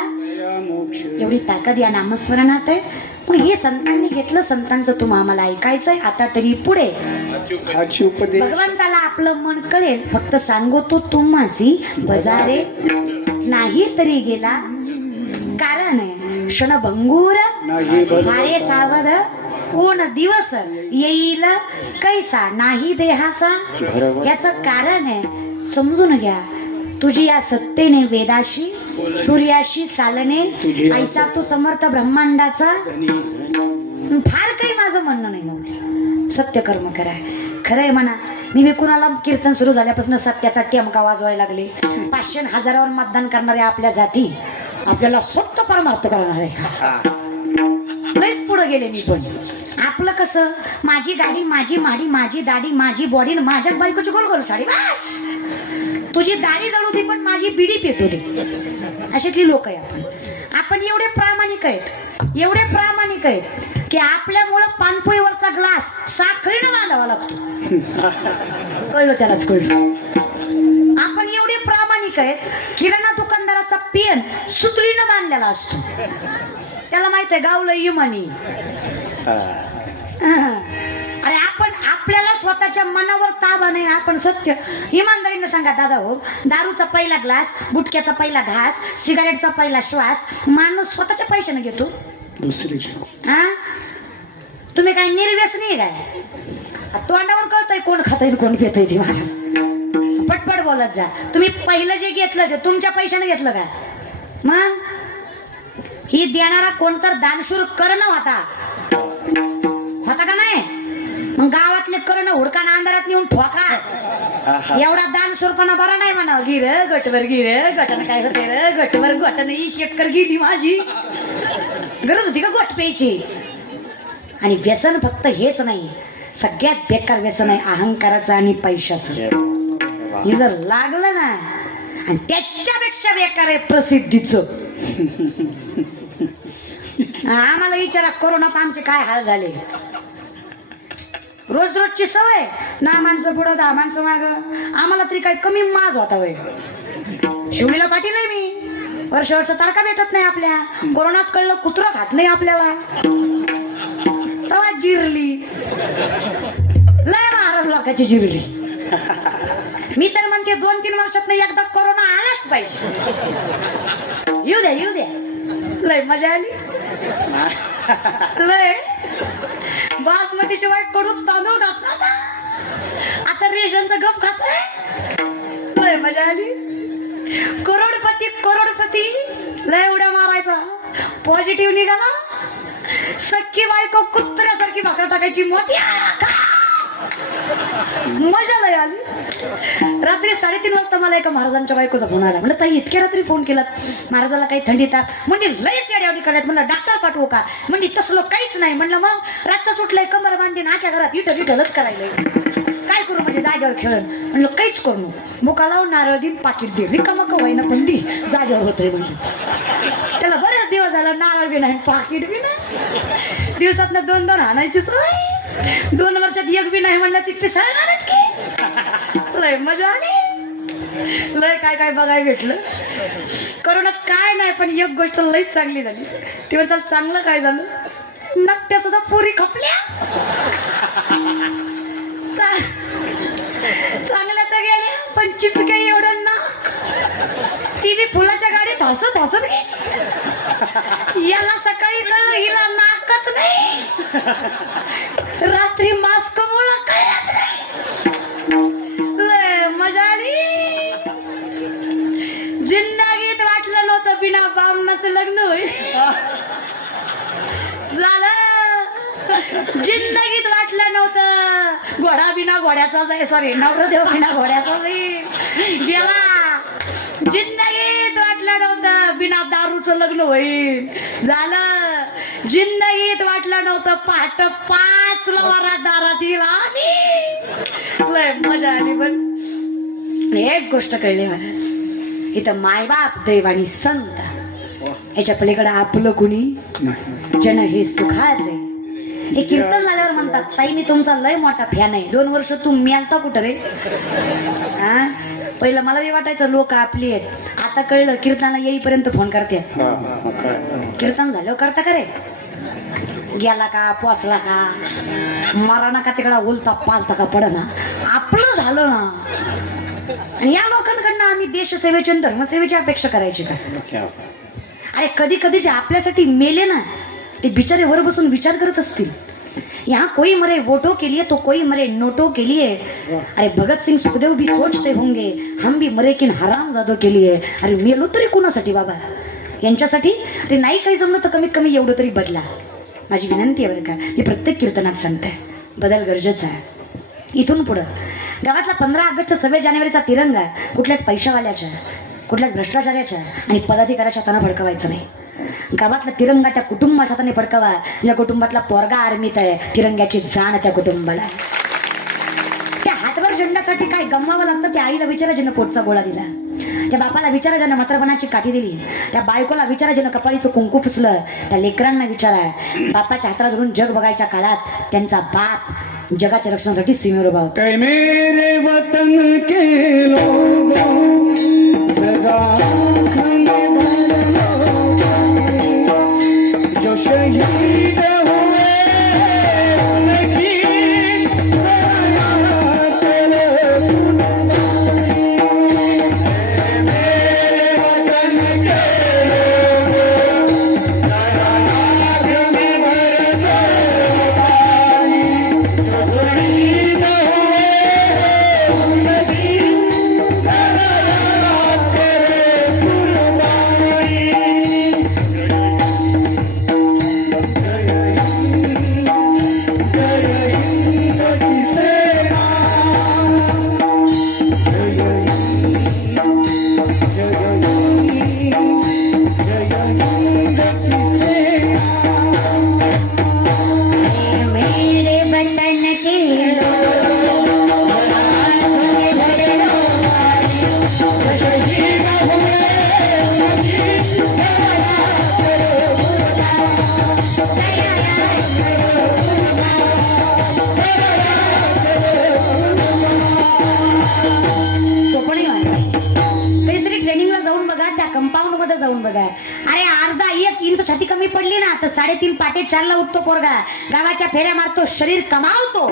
एवढी ताकद या नामस्मरणात आहे. पण हे संतांनी घेतलं, संतांचं तुम्हाला आम्हाला ऐकायचंय. आता तरी पुढे भगवंताला आपलं मन कळेल. फक्त सांगतो तुम्हासी बजारे नाही तरी गेला. कारण आहे क्षणभंगूर भारे सावध कोण दिवस येईल कैसा नाही देहाचा. याचं कारण आहे समजून घ्या. तुझी या सत्तेने वेदाशी सूर्याशी चालणे ऐसा तू समर्थ ब्रह्मांडाचा. फार काही माझं म्हणणं नाही माऊली. सत्य कर्म करा. खरंय म्हणा मी कुणाला कीर्तन सुरू झाल्यापासून सत्याचा टेमका वाजवायला लागले. 500 हजारावर मतदान करणारे आपल्या जाती आपल्याला स्वतः परमार्थ करणार आहे. लयच पुढे गेले मी. पण आपलं कसं माझी गाडी माझी माडी माझी दाढी माझी बॉडी माझ्याच बायकोची गोल गोल साडी बस. तुझी दाढी जळू दे पण माझी बिडी पेटू दे. अशातली लोक आहे आपण. आपण एवढे प्रामाणिक आहेत एवढे प्रामाणिक आहेत की आपल्यामुळं पानपोईवरचा ग्लास साखळीनं बांधावा लागतो. कळलं त्यालाच कळलं. आपण एवढे प्रामाणिक आहेत किराणा दुकानदाराचा पेन सुतळीनं बांधलेला असतो. त्याला माहित आहे गावलं इमानी. अरे आपण आपल्याला स्वतःच्या मनावर ताबा नाही. आपण सत्य इमानदारीनं सांगा दादा हो. दारूचा पहिला ग्लास गुटख्याचा पहिला घास सिगारेटचा पहिला श्वास माणूस स्वतःच्या पैशाने घेतो. हा तुम्ही काय निर्व्यसनी काय. तोंडावर कळतंय कोण खातंय कोण पितंय ते. महाराज पटपट बोलत जा. तुम्ही पहिलं जे घेतलं ते तुमच्या पैशाने घेतलं का. मग ही देणारा कोणतर दानशूर करणं होता का नाही. मग गावातले करणं हुडकाना अंधारात नेऊन ठोका. एवढा दानशूरपणा बरा नाही म्हणा. गिर गटवर गिर गटन काय होते रे गटवर गटन ही शेतकर गेली माझी. गरज होती का गोट प्यायची. आणि व्यसन फक्त हेच नाही सगळ्यात बेकार व्यसन आहे अहंकाराचं आणि पैशाचं. हे जर लागलं ना आणि त्याच्यापेक्षा बेकार आहे प्रसिद्धीचं. आम्हाला विचारा कोरोनात आमचे काय हाल झाले. रोज रोजची सवय 9 माणसं पुढं 10 माणसं माग. आम्हाला तरी काही कमी माज होता वय. शिवलीला पाटील मी वर्ष तारखा भेटत नाही आपल्या. कोरोनात कळलं कुत्रं खात नाही आपल्याला. तवा जिरली लय महाराज लोकांची जिरली. मी तर म्हणते 2-3 वर्षात एकदा कोरोना आलाच पाहिजे. येऊ द्या लय मजा आली. लय बासमती शिवाय कडूच तांदूळ घातला. आता रेशनचं गप खात. लय मजा आली. करोडपती लय उड्या मारायचा. पॉझिटिव्ह निघाला. सख्खी बायको कुत्र्यासारखी भाकर टाकायची. मोती मजा लय आली. रात्री 3:30 वाजता मला एका महाराजांच्या बायकोचा फोन आला. म्हणलं ताई इतक्या रात्री फोन केला महाराजाला काही थंडी ताप म्हणजे लयच याड्यावडी करायला. म्हणलं डॉक्टर पाठवू का. म्हणजे तसलं काहीच नाही. म्हणलं मग रातचं सुटलंय कमर बांधीन आख्या घरात इटलच करायला. काय करू म्हणजे जागेवर खेळण. म्हणलं काहीच करू नको. मुका लावून नारळ दिन पाकिट दे रिकामा कवायना पण दे जागेवर होत रे. म्हणजे त्याला बरेच दिवस झाला नारळ बी नाही पाकिट बी नाही. दिवसात 2-2 आणायची सवय. 2 वर्षात एक बी नाही म्हणलं ती पिसाळणारच की. लय मजा आली. लय काय बघायला भेटलं. करोनात काय नाही पण एक गोष्ट लयच चांगली झाली. ती म्हणतात चांगलं काय झालं. नकट्या सुद्धा पुरी खपल्या. चांगल्या तर गेल्या पण चिचक्या एवढं नाक. ती बी फुलाच्या गाडीत हसत याला सकाळी कळलं हिला नाकच नाही. रात्री मास्क मुळे कळलंच नाही. लय मजा आली. जिंदगीत वाटलं नव्हतं बिना बामणाचं लग्न होईल. झालं. जिंदगीत वाटलं नव्हतं घोडा बिना घोड्याचा जाय. सॉरी नवरदेव बिना घोड्याचा जाईल गेला. जिंदगीत वाटलं नव्हतं बिना दारूचं लग्न होईल. झालं. जिंदगीत वाटलं नव्हतं पहाट 5ला वरात दारात येईल. लय मजा आली. पण एक गोष्ट कळली महाराज. इथं मायबाप देव आणि संत याच्या पलीकडे आपलं कुणी जन हे सुखाचे. हे कीर्तन झाल्यावर म्हणतात ताई मी तुमचा लय मोठा फॅन आहे. 2 वर्ष तू मिळालता कुठं रे. हा पहिलं मला बी वाटायचं लोक आपली आहेत. आता कळलं कीर्तनाला येईपर्यंत फोन करते. कीर्तन झाल्यावर करता का रे. गेला का पोचला का मराना का तिकडा उलता पालता का पडना आपलं झालं ना. आणि या लोकांकडनं आम्ही देशसेवेची आणि धर्मसेवेची अपेक्षा करायची का. अरे कधी जे आपल्यासाठी मेले ना ते बिचारे वर बसून विचार करत असतील यहाँ कोई मरे वोटों के लिए तो कोई मरे नोटों के लिए. अरे भगत सिंग सुखदेव भी सोचते होंगे हम भी मरे किन हरामजादों के लिए. अरे मेलो तरी कोणासाठी बाबा, यांच्यासाठी. अरे नाही काही जमलं तर कमीत कमी एवढं तरी बदला. माझी विनंती आहे बरं का, मी प्रत्येक कीर्तनात सांगते, बदल गरजेचा आहे. इथून पुढं गावातला 15 ऑगस्ट 26 जानेवारीचा तिरंगा कुठल्याच पैशावाल्याच्या, कुठल्याच भ्रष्टाचाराच्या आणि पदाधिकाऱ्याच्या हाताने फडकवायचं नाही. गावातला तिरंगा त्या कुटुंबाच्या हाताने फडकावा ज्या कुटुंबातला पोरगा आर्मीत आहे. तिरंग्याची जाण त्या कुटुंबाला. त्या हातवर झेंड्यासाठी काय गमवावं लागतं. त्या आईला विचारा ज्यानं पोटचा गोळा दिला, त्या बापाला विचारा ज्यानं मात्रपणाची काठी दिली, त्या बायकोला विचारा ज्यानं कपाळीचं कुंकू पुसलं, त्या लेकरांना विचारा बापाच्या हाताला धरून जग बघायच्या काळात त्यांचा बाप जगाच्या रक्षणासाठी सीमेवर उभा होता. मेरे वतन के लोगों जरा हमें भरो, जो शहीद हुए उनकी याद करो. मेरे वतन के लोगों जरा आग में भर दो पानी, जो शहीद हुए उनकी याद करे कुर्बानी. मेरे वतन के सोपणी कधीतरी ट्रेनिंगला जाऊन बघा, त्या कंपाऊंड मध्ये जाऊन बघा. अरे अर्धा 1 इंच छाती कमी पडली ना तर 3:30 पाटे 4ला उठतो पोरगा, गावाच्या फेऱ्या मारतो, शरीर कमावतो,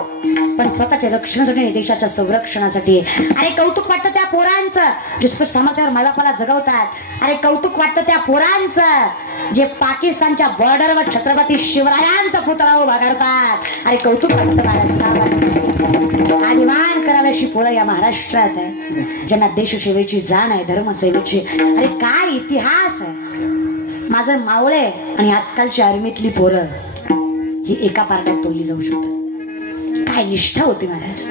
पण स्वतःच्या रक्षणासाठी आणि देशाच्या संरक्षणासाठी. अरे कौतुक वाटतं त्या पोरांचं जे स्वतः सामर्थ्यावर मायबापाला जगवतात. अरे कौतुक वाटतं त्या पोरांचं जे पाकिस्तानच्या बॉर्डरवर छत्रपती शिवरायांचा पुतळा उभा करतात. अरे कौतुक वाटतं महाराज. अभिमान करावे अशी पोरं या महाराष्ट्रात आहे ज्यांना देशसेवेची जाण आहे, धर्मसेवेची. अरे काय इतिहास आहे. माझं मावळे आणि आजकालची आर्मीतली पोरं ही एका पार्ट्यात तोडली जाऊ शकतात. काय निष्ठा होती महाराज.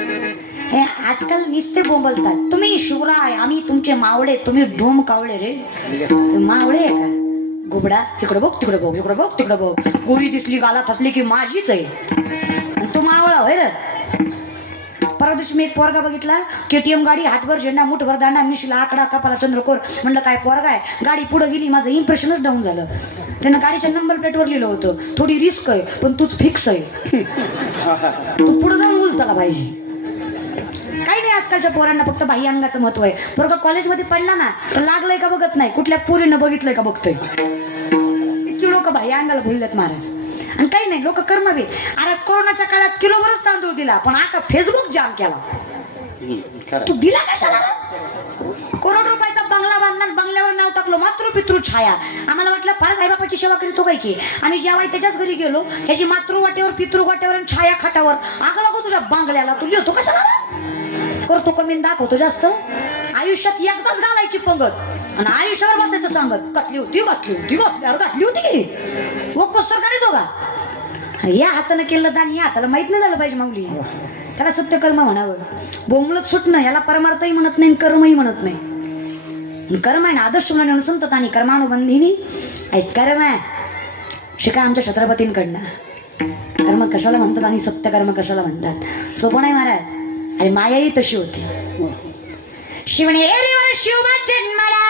हे आजकाल नुसते बोंबलतात, तुम्ही शिवराय, आम्ही तुमचे मावळे, तुम्ही ढोम कावळे. रे मावळे आहे का? घुबडा इकडे बघ, तिकडे बघ, इकडे बघ, तिकडे बघ. गोरी दिसली गालात हसली की माझीच आहे. आणि तू मावळा होय रे. परवा दिवशी मी एक पोरगा बघितला, केटीएम गाडी, हातभर झेंडा, मुठभर दांडा, मिशीला आकडा, कपाला चंद्रकोर. म्हणलं काय पोरगा आहे. गाडी पुढे गेली, माझं इम्प्रेशनच डाऊन झालं. त्यानं गाडीच्या नंबर प्लेटवर लिहिलं होतं थोडी रिस्क आहे पण तूच फिक्स आहे. तू पुढे जाऊन बोलताला पाहिजे. काही नाही, आजकालच्या पोरांना फक्त बाह्य अंगाचं महत्व आहे. पोरगा कॉलेजमध्ये पडला ना तर लागलंय का बघत नाही, कुठल्या पोरीनं बघितलंय का बघतोय. इतकी लोक बाह्य अंगाला भुललेत महाराज. आणि काही नाही, लोक कर्मवीर. अरे कोरोनाच्या काळात किलोवरच तांदूळ दिला पण आका फेसबुक जाम केला. तू दिला कशाला? करोड रुपयाचा बंगला बांधणार, बंगल्यावर नाव टाकलो मातृ पितृ छाया. आम्हाला वाटलं फारच आईबापाची सेवा करीतो काय की. आम्ही जेव्हा त्याच्याच घरी गेलो, त्याची मातृ वाटेवर, पितृ वाटेवर आणि छाया खाटावर. आग लागो तुझ्या बंगल्याला. तू लिहितो कशाला? करतो कमी दाखवतो जास्त. आयुष्यात एकदाच घालायची पंगत आणि आयुष्यावर वाचायचं सांगत. घातली होती, घातली होती, घातली होती की वो कुस्तर काढतो का? या हाताने केलं दान या हाताला माहित नाही झालं पाहिजे माऊली. त्याला सत्य कर्म म्हणावं. बोंबलत सुटणं याला परमार्थही म्हणत नाही, कर्मही म्हणत नाही. कर्म आहे ना आदर्श संतत आणि कर्मानुबंधिनी आहेत. कर्म आहे शिका आमच्या छत्रपतींकडनं. कर्म कशाला म्हणतात आणि सत्य कर्म कशाला म्हणतात. सोपं नाही महाराज. आणि मायाही तशी होती. शिवनेरीवर शिव जन्मला.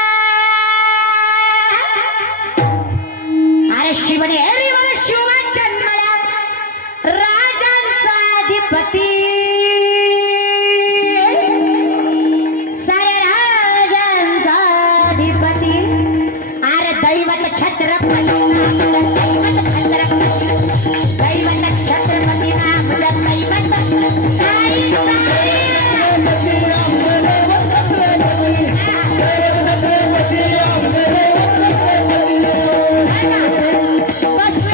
अरे शिवनेरीवर शिव जन्मला, राजांचा अधिपती, साऱ्या राजांचा अधिपती. अरे दैवत छत्रपती, दैवत छत्रपती, दैवत छत्रपती नाम दैवत सारी बस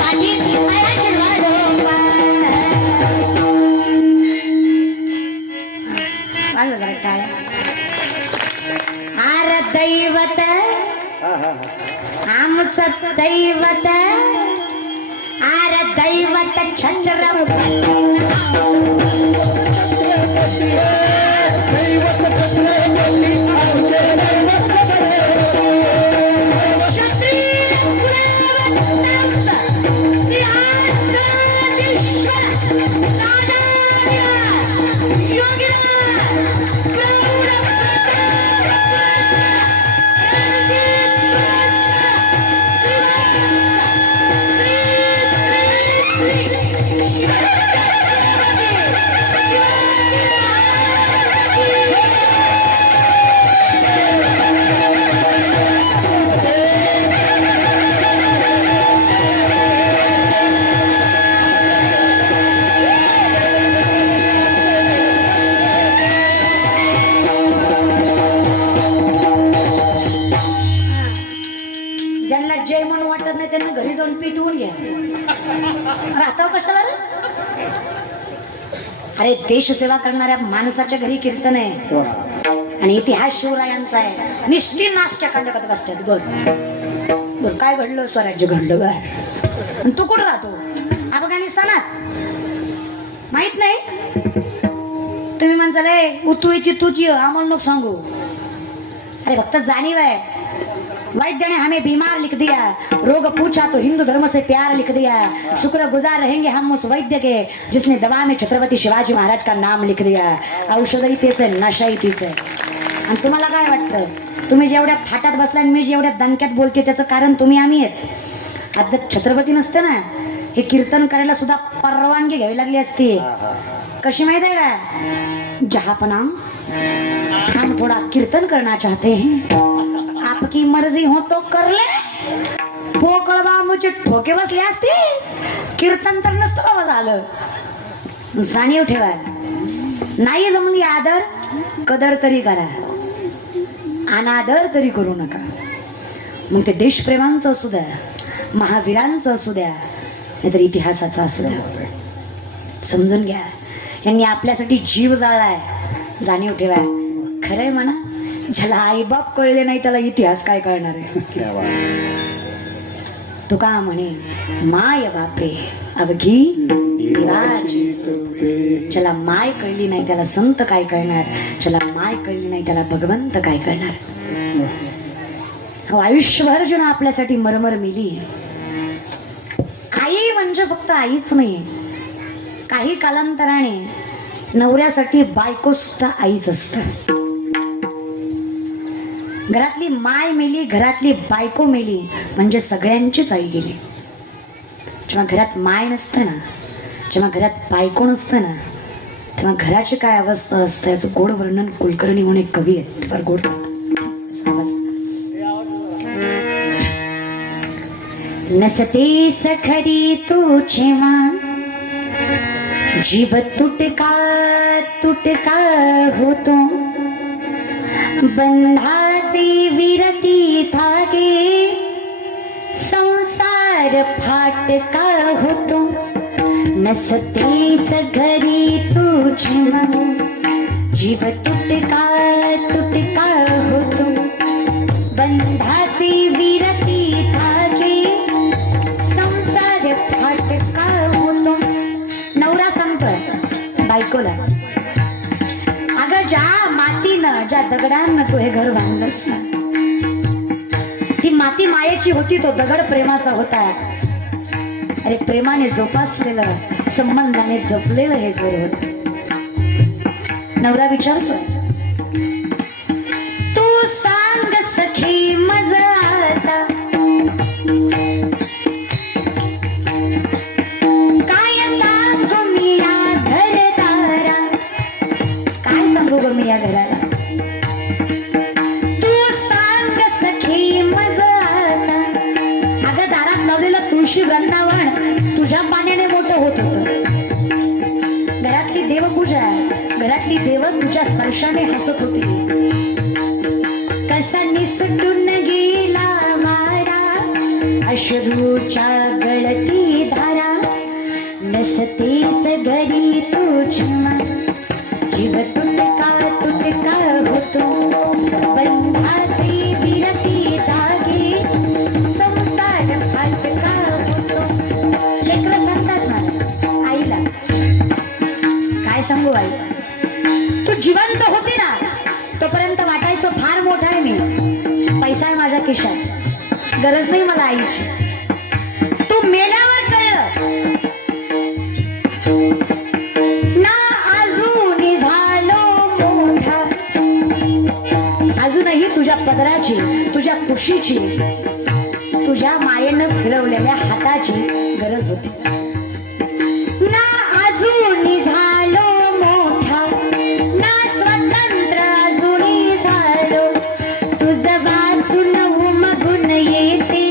पाठी मायाच्या वाढोबा. वाजवा जरा टाळ्या. आर दैवत आमचं दैवत, आर दैवत छत्रपती. ज्यांना जय म्हणून वाटत नाही त्यांना घरी जाऊन पिटवून घ्या. राहता कशाला रे? अरे देश सेवा करणाऱ्या माणसाच्या घरी कीर्तन आहे आणि इतिहास शिवरायांचा आहे. निष्ठी नाश्त्या कांदकत बसतात. बर काय घडलं? स्वराज्य घडलं. बर तू कुठं राहतो? अफगाणिस्तानात? माहित नाही? तुम्ही म्हणसाल तू इथे तुझी आम्हाला नको सांगू. अरे फक्त जाणीव आहे. वैद्य ने हमें बीमार लिख दिया, रोग पूछा तो हिंदू धर्म से प्यार लिख दिया. शुक्र गुजार रहेंगे हम उस वैद्य के जिसने दवा में छत्रपती शिवाजी महाराज का नाम लिख दिया. औषधही तेच आहे, नशाही तीच आहे. आणि तुम्हाला काय वाटतं? तुम्ही जेवढ्या थाटात बसलाय आणि मी जेवढ्या दणक्यात बोलते त्याचं कारण तुम्ही आम्ही आहेत. आता छत्रपती नसते ना हे कीर्तन करायला सुद्धा परवानगी घ्यावी लागली असती. कशी माहित आहे का? जहापना हम थोड़ा कीर्तन करना चाहते हैं, आपकी मर्जी हो तो कर ले. पोकळ बांबूचे ठोके बसले असते. कीर्तन तर नसतं बाबा झालं. जाणीव ठेवा. नाही जमली आदर कदर तरी करा, अनादर तरी करू नका. मग ते देशप्रेमांचं असू द्या, महावीरांचं असू द्या, नाहीतर इतिहासाचं असू द्या. समजून घ्या यांनी आपल्यासाठी जीव जाळलाय. जाणीव ठेवा. खरंय म्हणा, ज्याला आईबाप कळले नाही त्याला इतिहास काय कळणार आहे. तुका म्हणे माय बापे अवघी देवाची सोपे. ज्याला माय कळली नाही त्याला संत काय कळणार, ज्याला माय कळली नाही त्याला भगवंत काय कळणार. आयुष्यभर जेव्हा आपल्यासाठी मरमर मिली. आई म्हणजे फक्त आईच नाही, काही कालांतराने नवऱ्यासाठी बायको सुद्धा आईच असतं. घरातली माय मेली, घरातली बायको मेली म्हणजे सगळ्यांचीच आई गेली. जेव्हा घरात माय नसतं ना, जेव्हा घरात बायको नसतं ना, तेव्हा घराची काय अवस्था असते याचं गोड वर्णन कुलकर्णी म्हणून एक कवी आहेत. फार गोड नसते सखरी तुझे मान, जीव तुटका तुटका होतो. बंधाची विरती धागे संसार फाटका होतो. नसतेच घरी तुझे मन, जीव तुटका तुटका होतो. बंधाची विरती धागे संसार फाटका होतो. नवरा सांगतोय बायकोला, अगं ज्या मातीनं ज्या दगडांना तू हे घर बांधलंस ना, ही माती मायेची होती, तो दगड प्रेमाचा होता. अरे प्रेमाने जोपासलेलं, संबंधाने जपलेलं हे घर होत. नवरा विचारतोय, तू सांग सखी मज आता, काय सांगू मी या घरदारा, काय सांगू ग मी या घराला. तू सांग सखी मज आता. अगं दारात लावलेलं तुळशी वृंदावन तुझ्या पाण्याने मोठं होत होतं. घरातली देवपूजा, घरातली देव तुझ्या स्पर्शाने हसत होती. कसा निसटून गेला वारा अश्रूच्या गळती नसतेस घरी तुझ्या जीव तुटका तुटका होतो बंधाचे विरती धागे संसार फाटका होतो. लेकरं सांगतात मला आईला, काय सांगू आई, तू जिवंत होती ना तोपर्यंत वाटायचं फार मोठा आहे मी, पैसा आहे माझ्या खिशात, गरज नाही मला आईची. तू मेल्यावर कळलं ना अजून झालो मोठा, अजूनही तुझ्या पदराची, तुझ्या कुशीची, तुझ्या मायेनं फिरवलेल्या हाताची गरज होती. ना अजून झालो मोठा, ना स्वतंत्र अजून झालो, तुझं वाचून उमगून येते,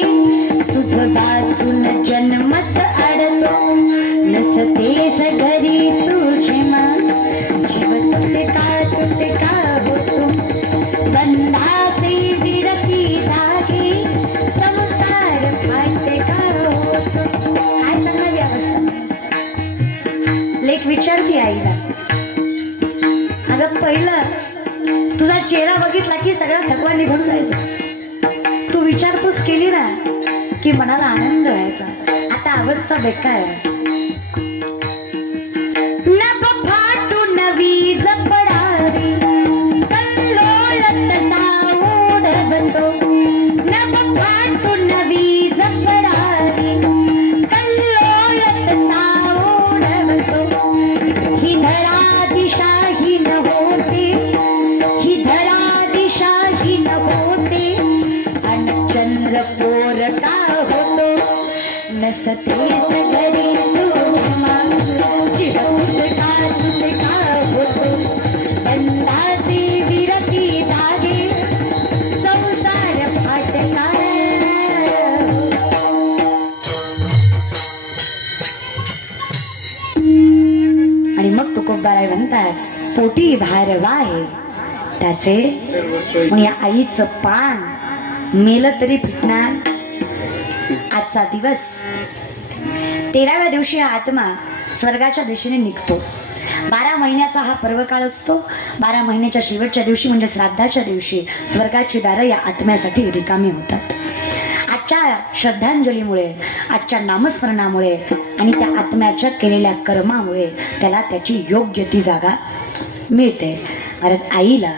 तुझं वाचून जन्मच अडतो. नसतेस घरी तुझे मान जीव तुटका होतो बंधाचे विरती धागे संसार फाटका होतो. काय सांगावी अवस्था. लेक विचारती आईला, अगं पहिलं तुझा चेहरा बघितला की सगळा थकवा निघून जायचा, तू विचारपूस केली ना की मनाला आनंद व्हायचा. आता अवस्था बेकार आहे. नभ फाटून वीज पडावी कल्लोळत सावडवतो, नभ फाटून वीज पडावी कल्लोळत सावडवतो. ही धरा दिशाहीन होते, ही धरा दिशाहीन होते अन चंद्र पोरका होतो. नसतेस घरी तुझ्या जीव तुटका होतो बंधाचे विरती धागे संसार फाटका. आणि मग तुकोबाराय म्हणतात पोटी भारवा आहे त्याचे, पण या आईचं पान मेलं तरी फिटणार. आजचा दिवस 13व्या दिवशी हा आत्मा स्वर्गाच्या दिशेने निघतो. 12 महिन्याचा हा पर्वकाळ असतो. 12 महिन्याच्या शेवटच्या दिवशी म्हणजे श्राद्धाच्या दिवशी स्वर्गाची दारं या आत्म्यासाठी रिकामी होतात. आजच्या श्रद्धांजलीमुळे, आजच्या नामस्मरणामुळे आणि त्या आत्म्याच्या केलेल्या कर्मामुळे त्याला त्याची योग्य ती जागा मिळते. महाराज आईला,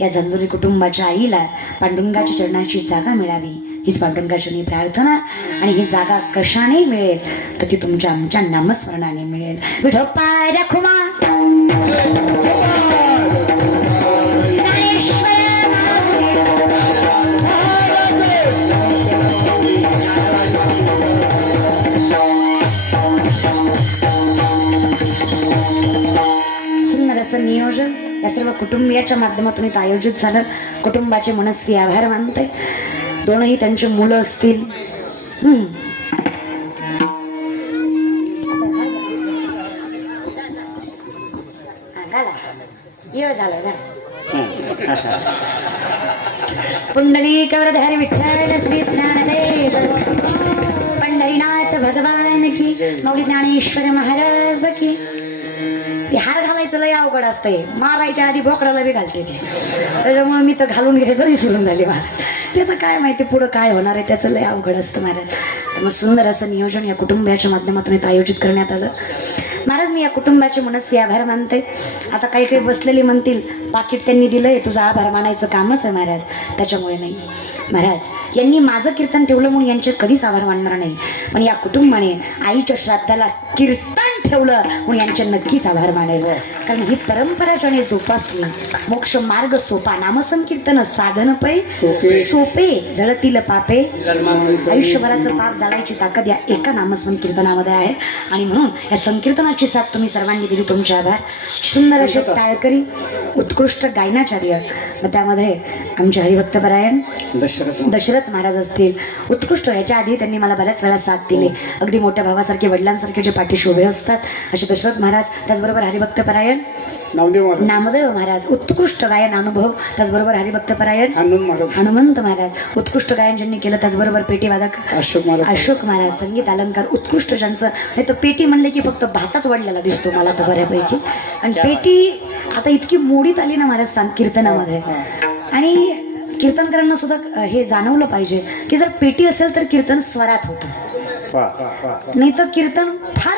या झंझुरी कुटुंबाच्या आईला पांडुरंगाच्या चरणाची जागा मिळावी हीच पांडुरंगाची प्रार्थना. आणि ही जागा कशाने मिळेल तर ती तुमच्या आमच्या नामस्मरणाने मिळेल. विठोबा रखुमा सुंदर असं नियोजन या सर्व कुटुंबियाच्या माध्यमातून इथं आयोजित झालं. कुटुंबाचे मनस्वी आभार मानते. दोनही त्यांची मुलं असतील. झालं ना. पुंडलिक वरधर विठ्ठल श्री ज्ञानदेव पंढरीनाथ भगवान की, मौली ज्ञानेश्वर महाराज की. ते हार घालायचं लय अवघड असतंय, मारायच्या आधी बोकडाला बी घालते ते, त्याच्यामुळे मी तर घालून घ्यायचं विसरून झाले महाराज. ते तर काय माहिती पुढं काय होणार आहे, त्याचं लय अवघड असतं महाराज. मग सुंदर असं नियोजन या कुटुंबियाच्या माध्यमातून इथं आयोजित करण्यात आलं. महाराज मी या कुटुंबाचे मनस्वी आभार मानते. आता काही काही बसलेली म्हणतील पाकिट त्यांनी दिलंय, तुझा आभार मानायचं कामच आहे महाराज. त्याच्यामुळे नाही महाराज, यांनी माझं कीर्तन ठेवलं म्हणून यांचे कधीच आभार मानणार नाही. पण या कुटुंबाने आईच्या श्राद्धाला कीर्तन ठेवलं म्हणून यांचे नक्कीच आभार मानेल. कारण ही परंपरा ज्याने जोपासली, मोक्ष मार्ग सोपा, नामसंकीर्तन साधन पै सोपे, जळतील पापे. आयुष्यभराचं पाप जाळायची ताकद या एका नामस्मरण कीर्तनामध्ये आहे. आणि म्हणून या संकीर्तनाची साथ तुम्ही सर्वांनी दिली, तुमचे आभार. सुंदर असे टाळकरी, उत्कृष्ट गायनाचार्य, व त्यामध्ये आमचे हरिभक्तपरायण दशरथ महाराज असतील, उत्कृष्ट. याच्या आधी त्यांनी मला बऱ्याच वेळा साथ दिली, अगदी मोठ्या भावासारखे, वडिलांसारखे जे पाठीशी उभे असतात असे दशरथ महाराज. त्याचबरोबर हरिभक्तपरायण नामदेव महाराज, नामदेव महाराज उत्कृष्ट गायन अनुभव, त्याचबरोबर हरिभक्त परायण हनुमान महाराज, हनुमंत महाराज उत्कृष्ट गायन ज्यांनी केलं, त्याचबरोबर पेटी वादक अशोक महाराज, अशोक महाराज संगीत अलंकार उत्कृष्ट ज्यांचं. नाही तर पेटी म्हणले की फक्त भाताच वाढलेला दिसतो मला तर बऱ्यापैकी. आणि पेटी आता इतकी मोडीत आली ना महाराज कीर्तनामध्ये. आणि कीर्तनकारांना सुद्धा हे जाणवलं पाहिजे की जर पेटी असेल तर कीर्तन स्वरात होतं, नाही तर कीर्तन फार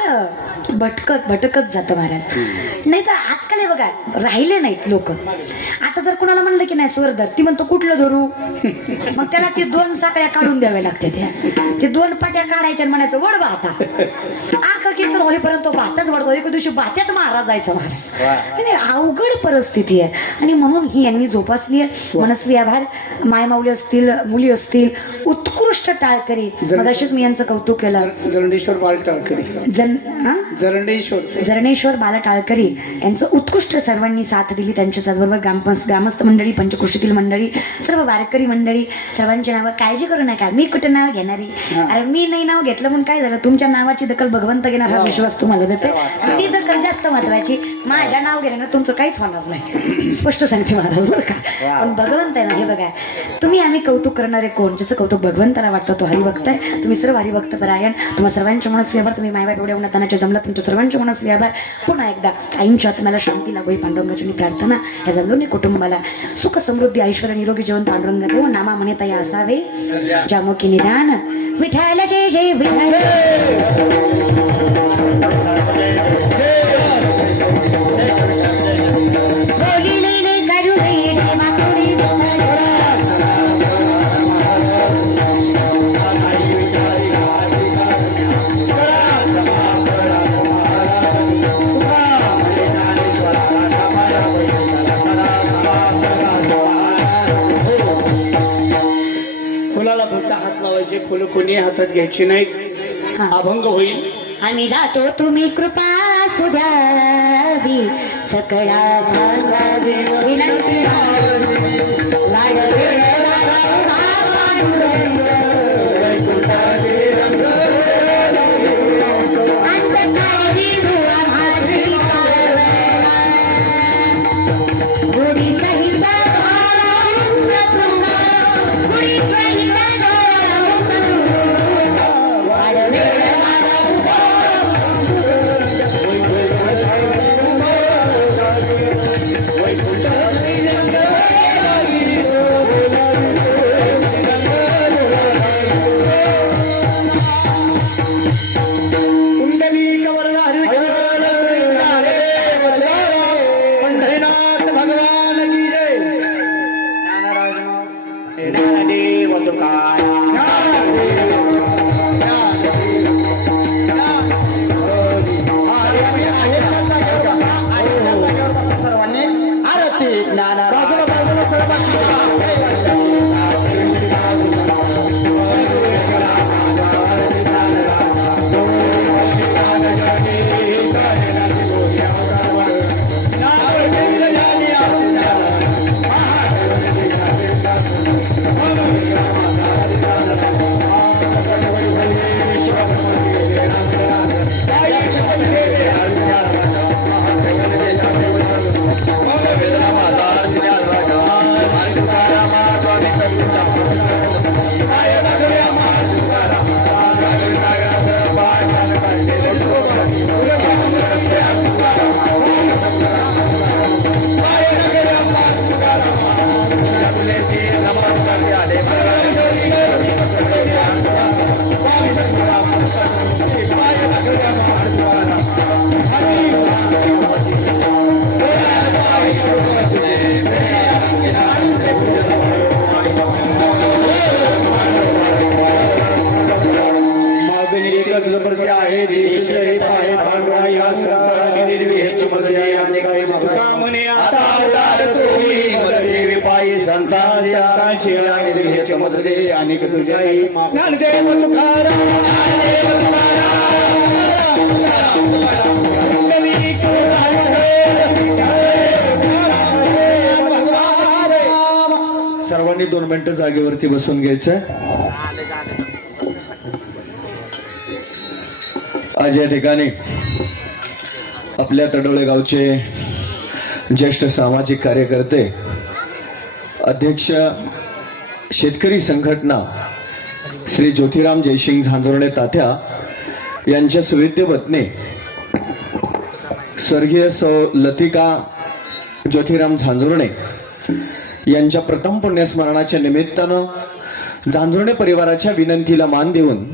भटकत जातं महाराज. नाही तर आजकाल हे बघा राहिले नाहीत लोक. आता जर कोणाला म्हणलं की नाही स्वर धर, ती म्हणतो कुठलं धरू, मग त्याला ते 2 साकळ्या काढून द्याव्या लागते. ते 2 पाट्या काढायच्या आणि म्हणायचं वड भाता. आख कीर्तन होईपर्यंत तो भाताच वडतो. एका दिवशी भात्यात महाराज जायचं महाराज. नाही अवघड परिस्थिती आहे. आणि म्हणून ही यांनी जोपासली आहे. मनस्वी आभार. मायमाऊली असतील, मुली असतील, उत्कृष्ट टाळकरी. मग अशीच मी यांचं कौतुक केलं. जरंडेश्वर बाल टाळकरी, जरणेश्वर बाला टाळकरी यांचं उत्कृष्ट सर्वांनी साथ दिली. त्यांच्या त्याचबरोबर ग्रामस्थ मंडळी, पंचकृषीतील मंडळी, सर्व वारकरी मंडळी, सर्वांची नावं. काळजी करू नका, मी कुठं नाव घेणारी. अरे मी नाही नाव घेतलं म्हणून काय झालं, तुमच्या नावाची दखल भगवंत घेणार हा विश्वास तुम्हाला देते. ती दखल जास्त महत्वाची. माझ्या नाव घेण्यानं तुमचं काहीच होणार नाही, स्पष्ट सांगते महाराज बरं का. पण भगवंत आहे ना, हे बघा तुम्ही आम्ही कौतुक करणारे कोण, ज्याचं कौतुक भगवंताला वाटतं तो हरिभक्त आहे. तुम्ही सर्व हरिभक्त परायण. तुम्हा सर्वांच्या मनस्वी आभार. तुम्ही मायबाप एवढ्या उन्हातानाच्या जमला, तुमच्या सर्वांच्या मनस्वी आभार. पुन्हा एकदा आईंच्या आत्म्याला शांती लागो ही पांडुरंगाची प्रार्थना. या जाणून कुटुंबाला सुख समृद्धी ऐश्वर्य निरोगी जीवन पांडुरंग देव नामा म्हणता या असावे. जामुखी निदान विठायला जय जय विठाल. फुलाला फक्त हात लावायचे, फुलं कोणी हातात घ्यायची नाहीत, अभंग होईल. आम्ही जातो तुम्ही कृपा सुधावी सकळा सांगावी विनंती लाडवे अनेक तुझ्या ज्ञानदेव तुकाराम सर्वांनी 2 मिनिटं जागेवरती बसून घ्यायचं. आज या ठिकाणी आपल्या तडोळे गावचे ज्येष्ठ सामाजिक कार्यकर्ते, अध्यक्ष शेतकरी संघटना श्री ज्योतिराम जयसिंग झांजुर्णे तात्या यांच्या सुविद्य पत्नी स्वर्गीय सौ लतिका ज्योतिराम झांजुर्णे यांच्या प्रथम पुण्यस्मरणाच्या निमित्तानं झांजुर्णे परिवाराच्या विनंतीला मान देऊन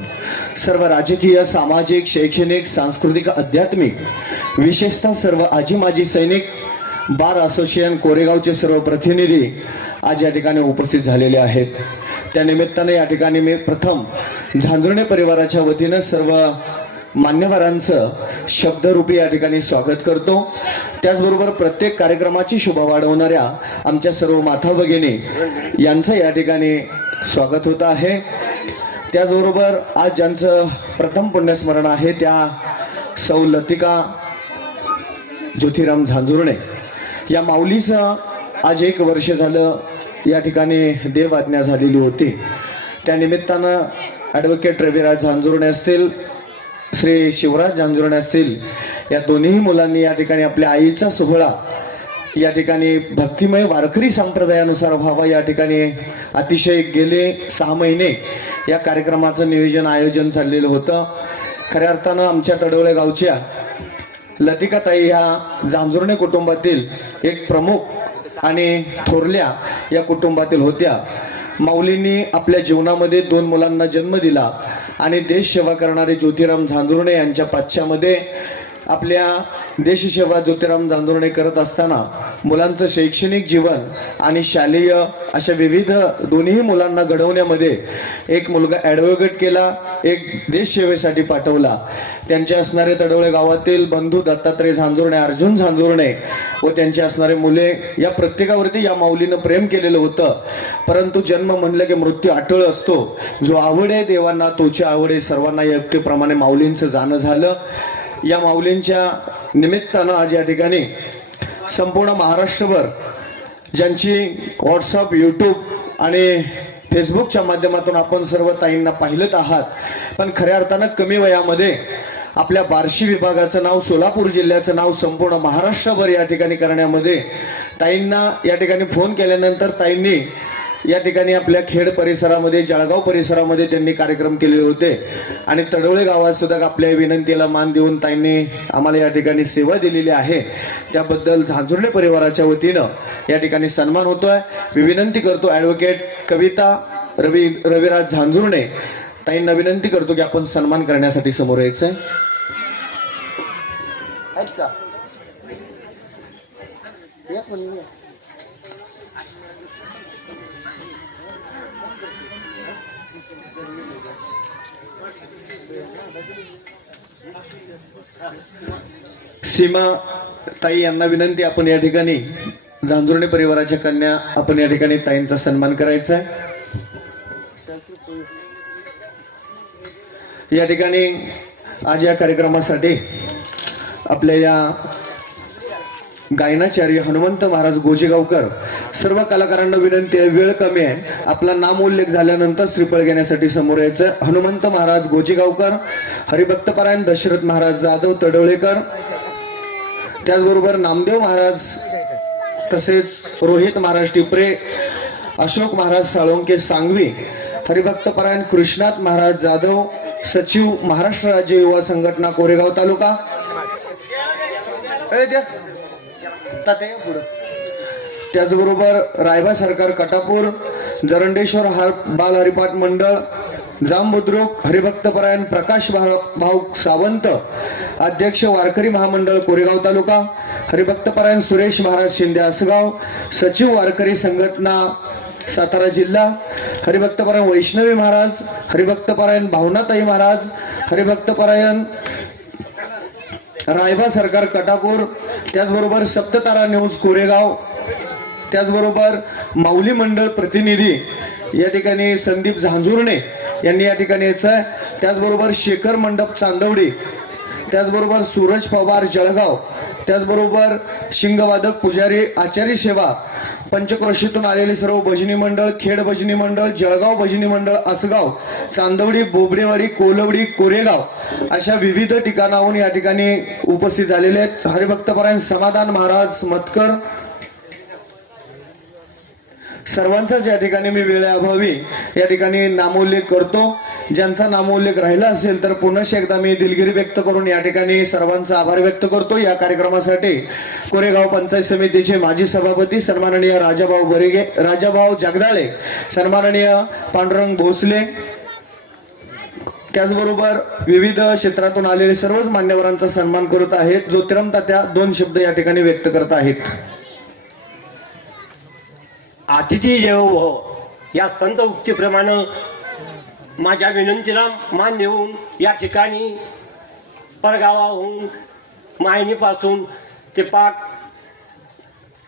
सर्व राजकीय, सामाजिक, शैक्षणिक, सांस्कृतिक, आध्यात्मिक, विशेषतः सर्व आजी माजी सैनिक, बार असोसिएशन कोरेगावचे सर्व प्रतिनिधी आज या ठिकाणी उपस्थित झालेले आहेत. त्या निमित्ताने या ठिकाणी मी प्रथम झांजुर्णे परिवाराच्या वतीनं सर्व मान्यवरांचं शब्दरूपी या ठिकाणी स्वागत करतो. त्याचबरोबर प्रत्येक कार्यक्रमाची शोभा वाढवणाऱ्या आमच्या सर्व माता भगिनी यांचं या ठिकाणी स्वागत होत आहे. त्याचबरोबर आज ज्यांचं प्रथम पुण्यस्मरण आहे त्या सौ लतिका ज्योतिराम झांजुर्णे या माऊलीचं आज 1 वर्ष झालं या ठिकाणी देवआज्ञा झालेली होती. त्या निमित्तानं ॲडव्होकेट रविराज झांजुर्णे असतील, श्री शिवराज झांजुर्णे असतील, या दोन्ही मुलांनी या ठिकाणी आपल्या आईचा सोहळा या ठिकाणी भक्तिमय वारकरी संप्रदायानुसार व्हावा या ठिकाणी अतिशय गेले 6 महिने या कार्यक्रमाचं नियोजन आयोजन चाललेलं होतं. खऱ्या अर्थानं आमच्या तडवळे गावच्या लतिकाताई ह्या झांजुर्णे कुटुंबातील एक प्रमुख आणि थोरल्या या कुटुंबातील होत्या. माऊलींनी आपल्या जीवनामध्ये 2 मुलांना जन्म दिला आणि देशसेवा करणारे ज्योतिराम झांजुर्णे यांच्या पाच्यामध्ये आपल्या देशसेवा ज्योतिराम झांजुर्णे करत असताना मुलांचं शैक्षणिक जीवन आणि शालेय अशा विविध दोन्ही मुलांना घडवण्यामध्ये एक मुलगा ॲडव्होकेट केला, एक देशसेवेसाठी पाठवला. त्यांचे असणारे तडवळे गावातील बंधू दत्तात्रय झांजुर्णे, अर्जुन झांजुर्णे व त्यांचे असणारे मुले या प्रत्येकावरती या माऊलीनं प्रेम केलेलं होतं. परंतु जन्म म्हणलं की मृत्यू अटळ असतो. जो आवडे देवांना तोची आवडे सर्वांना युक्तीप्रमाणे माऊलींचं जाणं झालं. या माऊलींच्या निमित्तानं आज या ठिकाणी संपूर्ण महाराष्ट्रभर ज्यांची व्हॉट्सअप, यूट्यूब आणि फेसबुकच्या माध्यमातून आपण सर्व ताईंना पाहिलत आहात, पण खऱ्या अर्थानं कमी वयामध्ये आपल्या बार्शी विभागाचं नाव, सोलापूर जिल्ह्याचं नाव संपूर्ण महाराष्ट्रभर या ठिकाणी करण्यामध्ये ताईंना या ठिकाणी फोन केल्यानंतर ताईंनी या ठिकाणी आपल्या खेड परिसरामध्ये, जळगाव परिसरामध्ये त्यांनी कार्यक्रम केलेले होते आणि तडवळे गावात सुद्धा आपल्या विनंतीला मान देऊन ताईंनी आम्हाला या ठिकाणी सेवा दिलेली आहे. त्याबद्दल झांजुर्णे परिवाराच्या वतीनं या ठिकाणी सन्मान होतोय. मी विनंती करतो ॲडव्होकेट कविता रविराज झांजुर्णे ताईंना विनंती करतो की आपण सन्मान करण्यासाठी समोर यायचंय. सीमा ताई यांना विनंती, आपण या ठिकाणी झांजुर्णे परिवाराच्या कन्या आपण या ठिकाणी ताईंचा सन्मान करायचा आहे. या ठिकाणी आज या कार्यक्रमासाठी आपल्या या गायनाचार्य हनुमंत महाराज गोजेगावकर सर्व कलाकारांना विनंती आहे, वेळ कमी आहे, आपला नाम उल्लेख झाल्यानंतर श्रीफळ घेण्यासाठी समोर यायचं. हनुमंत महाराज गोजेगावकर, हरिभक्तपरायण दशरथ महाराज जाधव तडवळेकर, त्याचबरोबर नामदेव महाराज, तसेच रोहित महाराज टिपरे, अशोक महाराज साळुंके सांगवी, हरिभक्तपरायण कृष्णात महाराज जाधव, सचिव महाराष्ट्र राज्य युवा संघटना कोरेगाव तालुका, त्याचबरोबर रायबा सरकार कटापूर, जरंडेश्वर बाल हरिपाठ मंडळ, जांबुद्रुक, हरिभक्तपरायण प्रकाश भाऊ सावंत, अध्यक्ष वारकरी महामंडळ कोरेगाव तालुका, हरिभक्तपरायण सुरेश महाराज शिंदे आसगाव, सचिव वारकरी संघटना सातारा जिल्हा, हरिभक्तपरायण वैष्णवी महाराज, हरिभक्तपरायण भावनाताई महाराज, हरिभक्तपरायण रायबा सरकार कटापूर, त्याचबरोबर सप्ततारा न्यूज कोरेगाव, त्याचबरोबर माऊली मंडळ प्रतिनिधी या ठिकाणी संदीप झांजुर्णे यांनी या ठिकाणी यायचं आहे. त्याचबरोबर शेखर मंडप चांदवडी, त्याचबरोबर सूरज पवार जळगाव, त्याचबरोबर शिंगवादक पुजारी आचारी सेवा, पंचक्रोशीतून आलेली सर्व भजनी मंडळ, खेड भजनी मंडळ, जळगाव भजनी मंडळ, आसगाव, चांदवडी, बोबडेवाडी, कोलवडी, कोरेगाव अशा विविध ठिकाणाहून या ठिकाणी उपस्थित झालेले आहेत. हरिभक्तपरायण समाधान महाराज मतकर सर्वांचाच या ठिकाणी मी वेळेअभावी या ठिकाणी नामोल्लेख करतो. ज्यांचा नामोल्लेख राहिला असेल तर पुन्हा एकदा मी दिलगिरी व्यक्त करून या ठिकाणी सर्वांचा आभार व्यक्त करतो. या कार्यक्रमासाठी कोरेगाव पंचायत समितीचे माजी सभापती सन्माननीय राजाभाऊ बरेगे, राजाभाऊ जगदाळे, सन्माननीय पांडुरंग भोसले, त्याचबरोबर विविध क्षेत्रातून आलेले सर्वच मान्यवरांचा सन्मान करत आहेत. ज्योतिराम तात्या 2 शब्द या ठिकाणी व्यक्त करत आहेत. अतिथी देवो भव या संत उक्तीप्रमाणे माझ्या विनंतीला मान देऊन या ठिकाणी परगावाहून, मायनीपासून ते पाक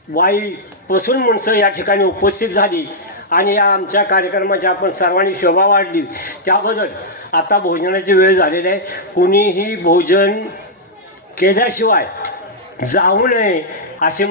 वाईपासून माणसं या ठिकाणी उपस्थित झाली आणि या आमच्या कार्यक्रमाची आपण सर्वांनी शोभा वाढली त्याबद्दल. आता भोजनाची वेळ झालेली आहे. कुणीही भोजन केल्याशिवाय जाऊ नये असे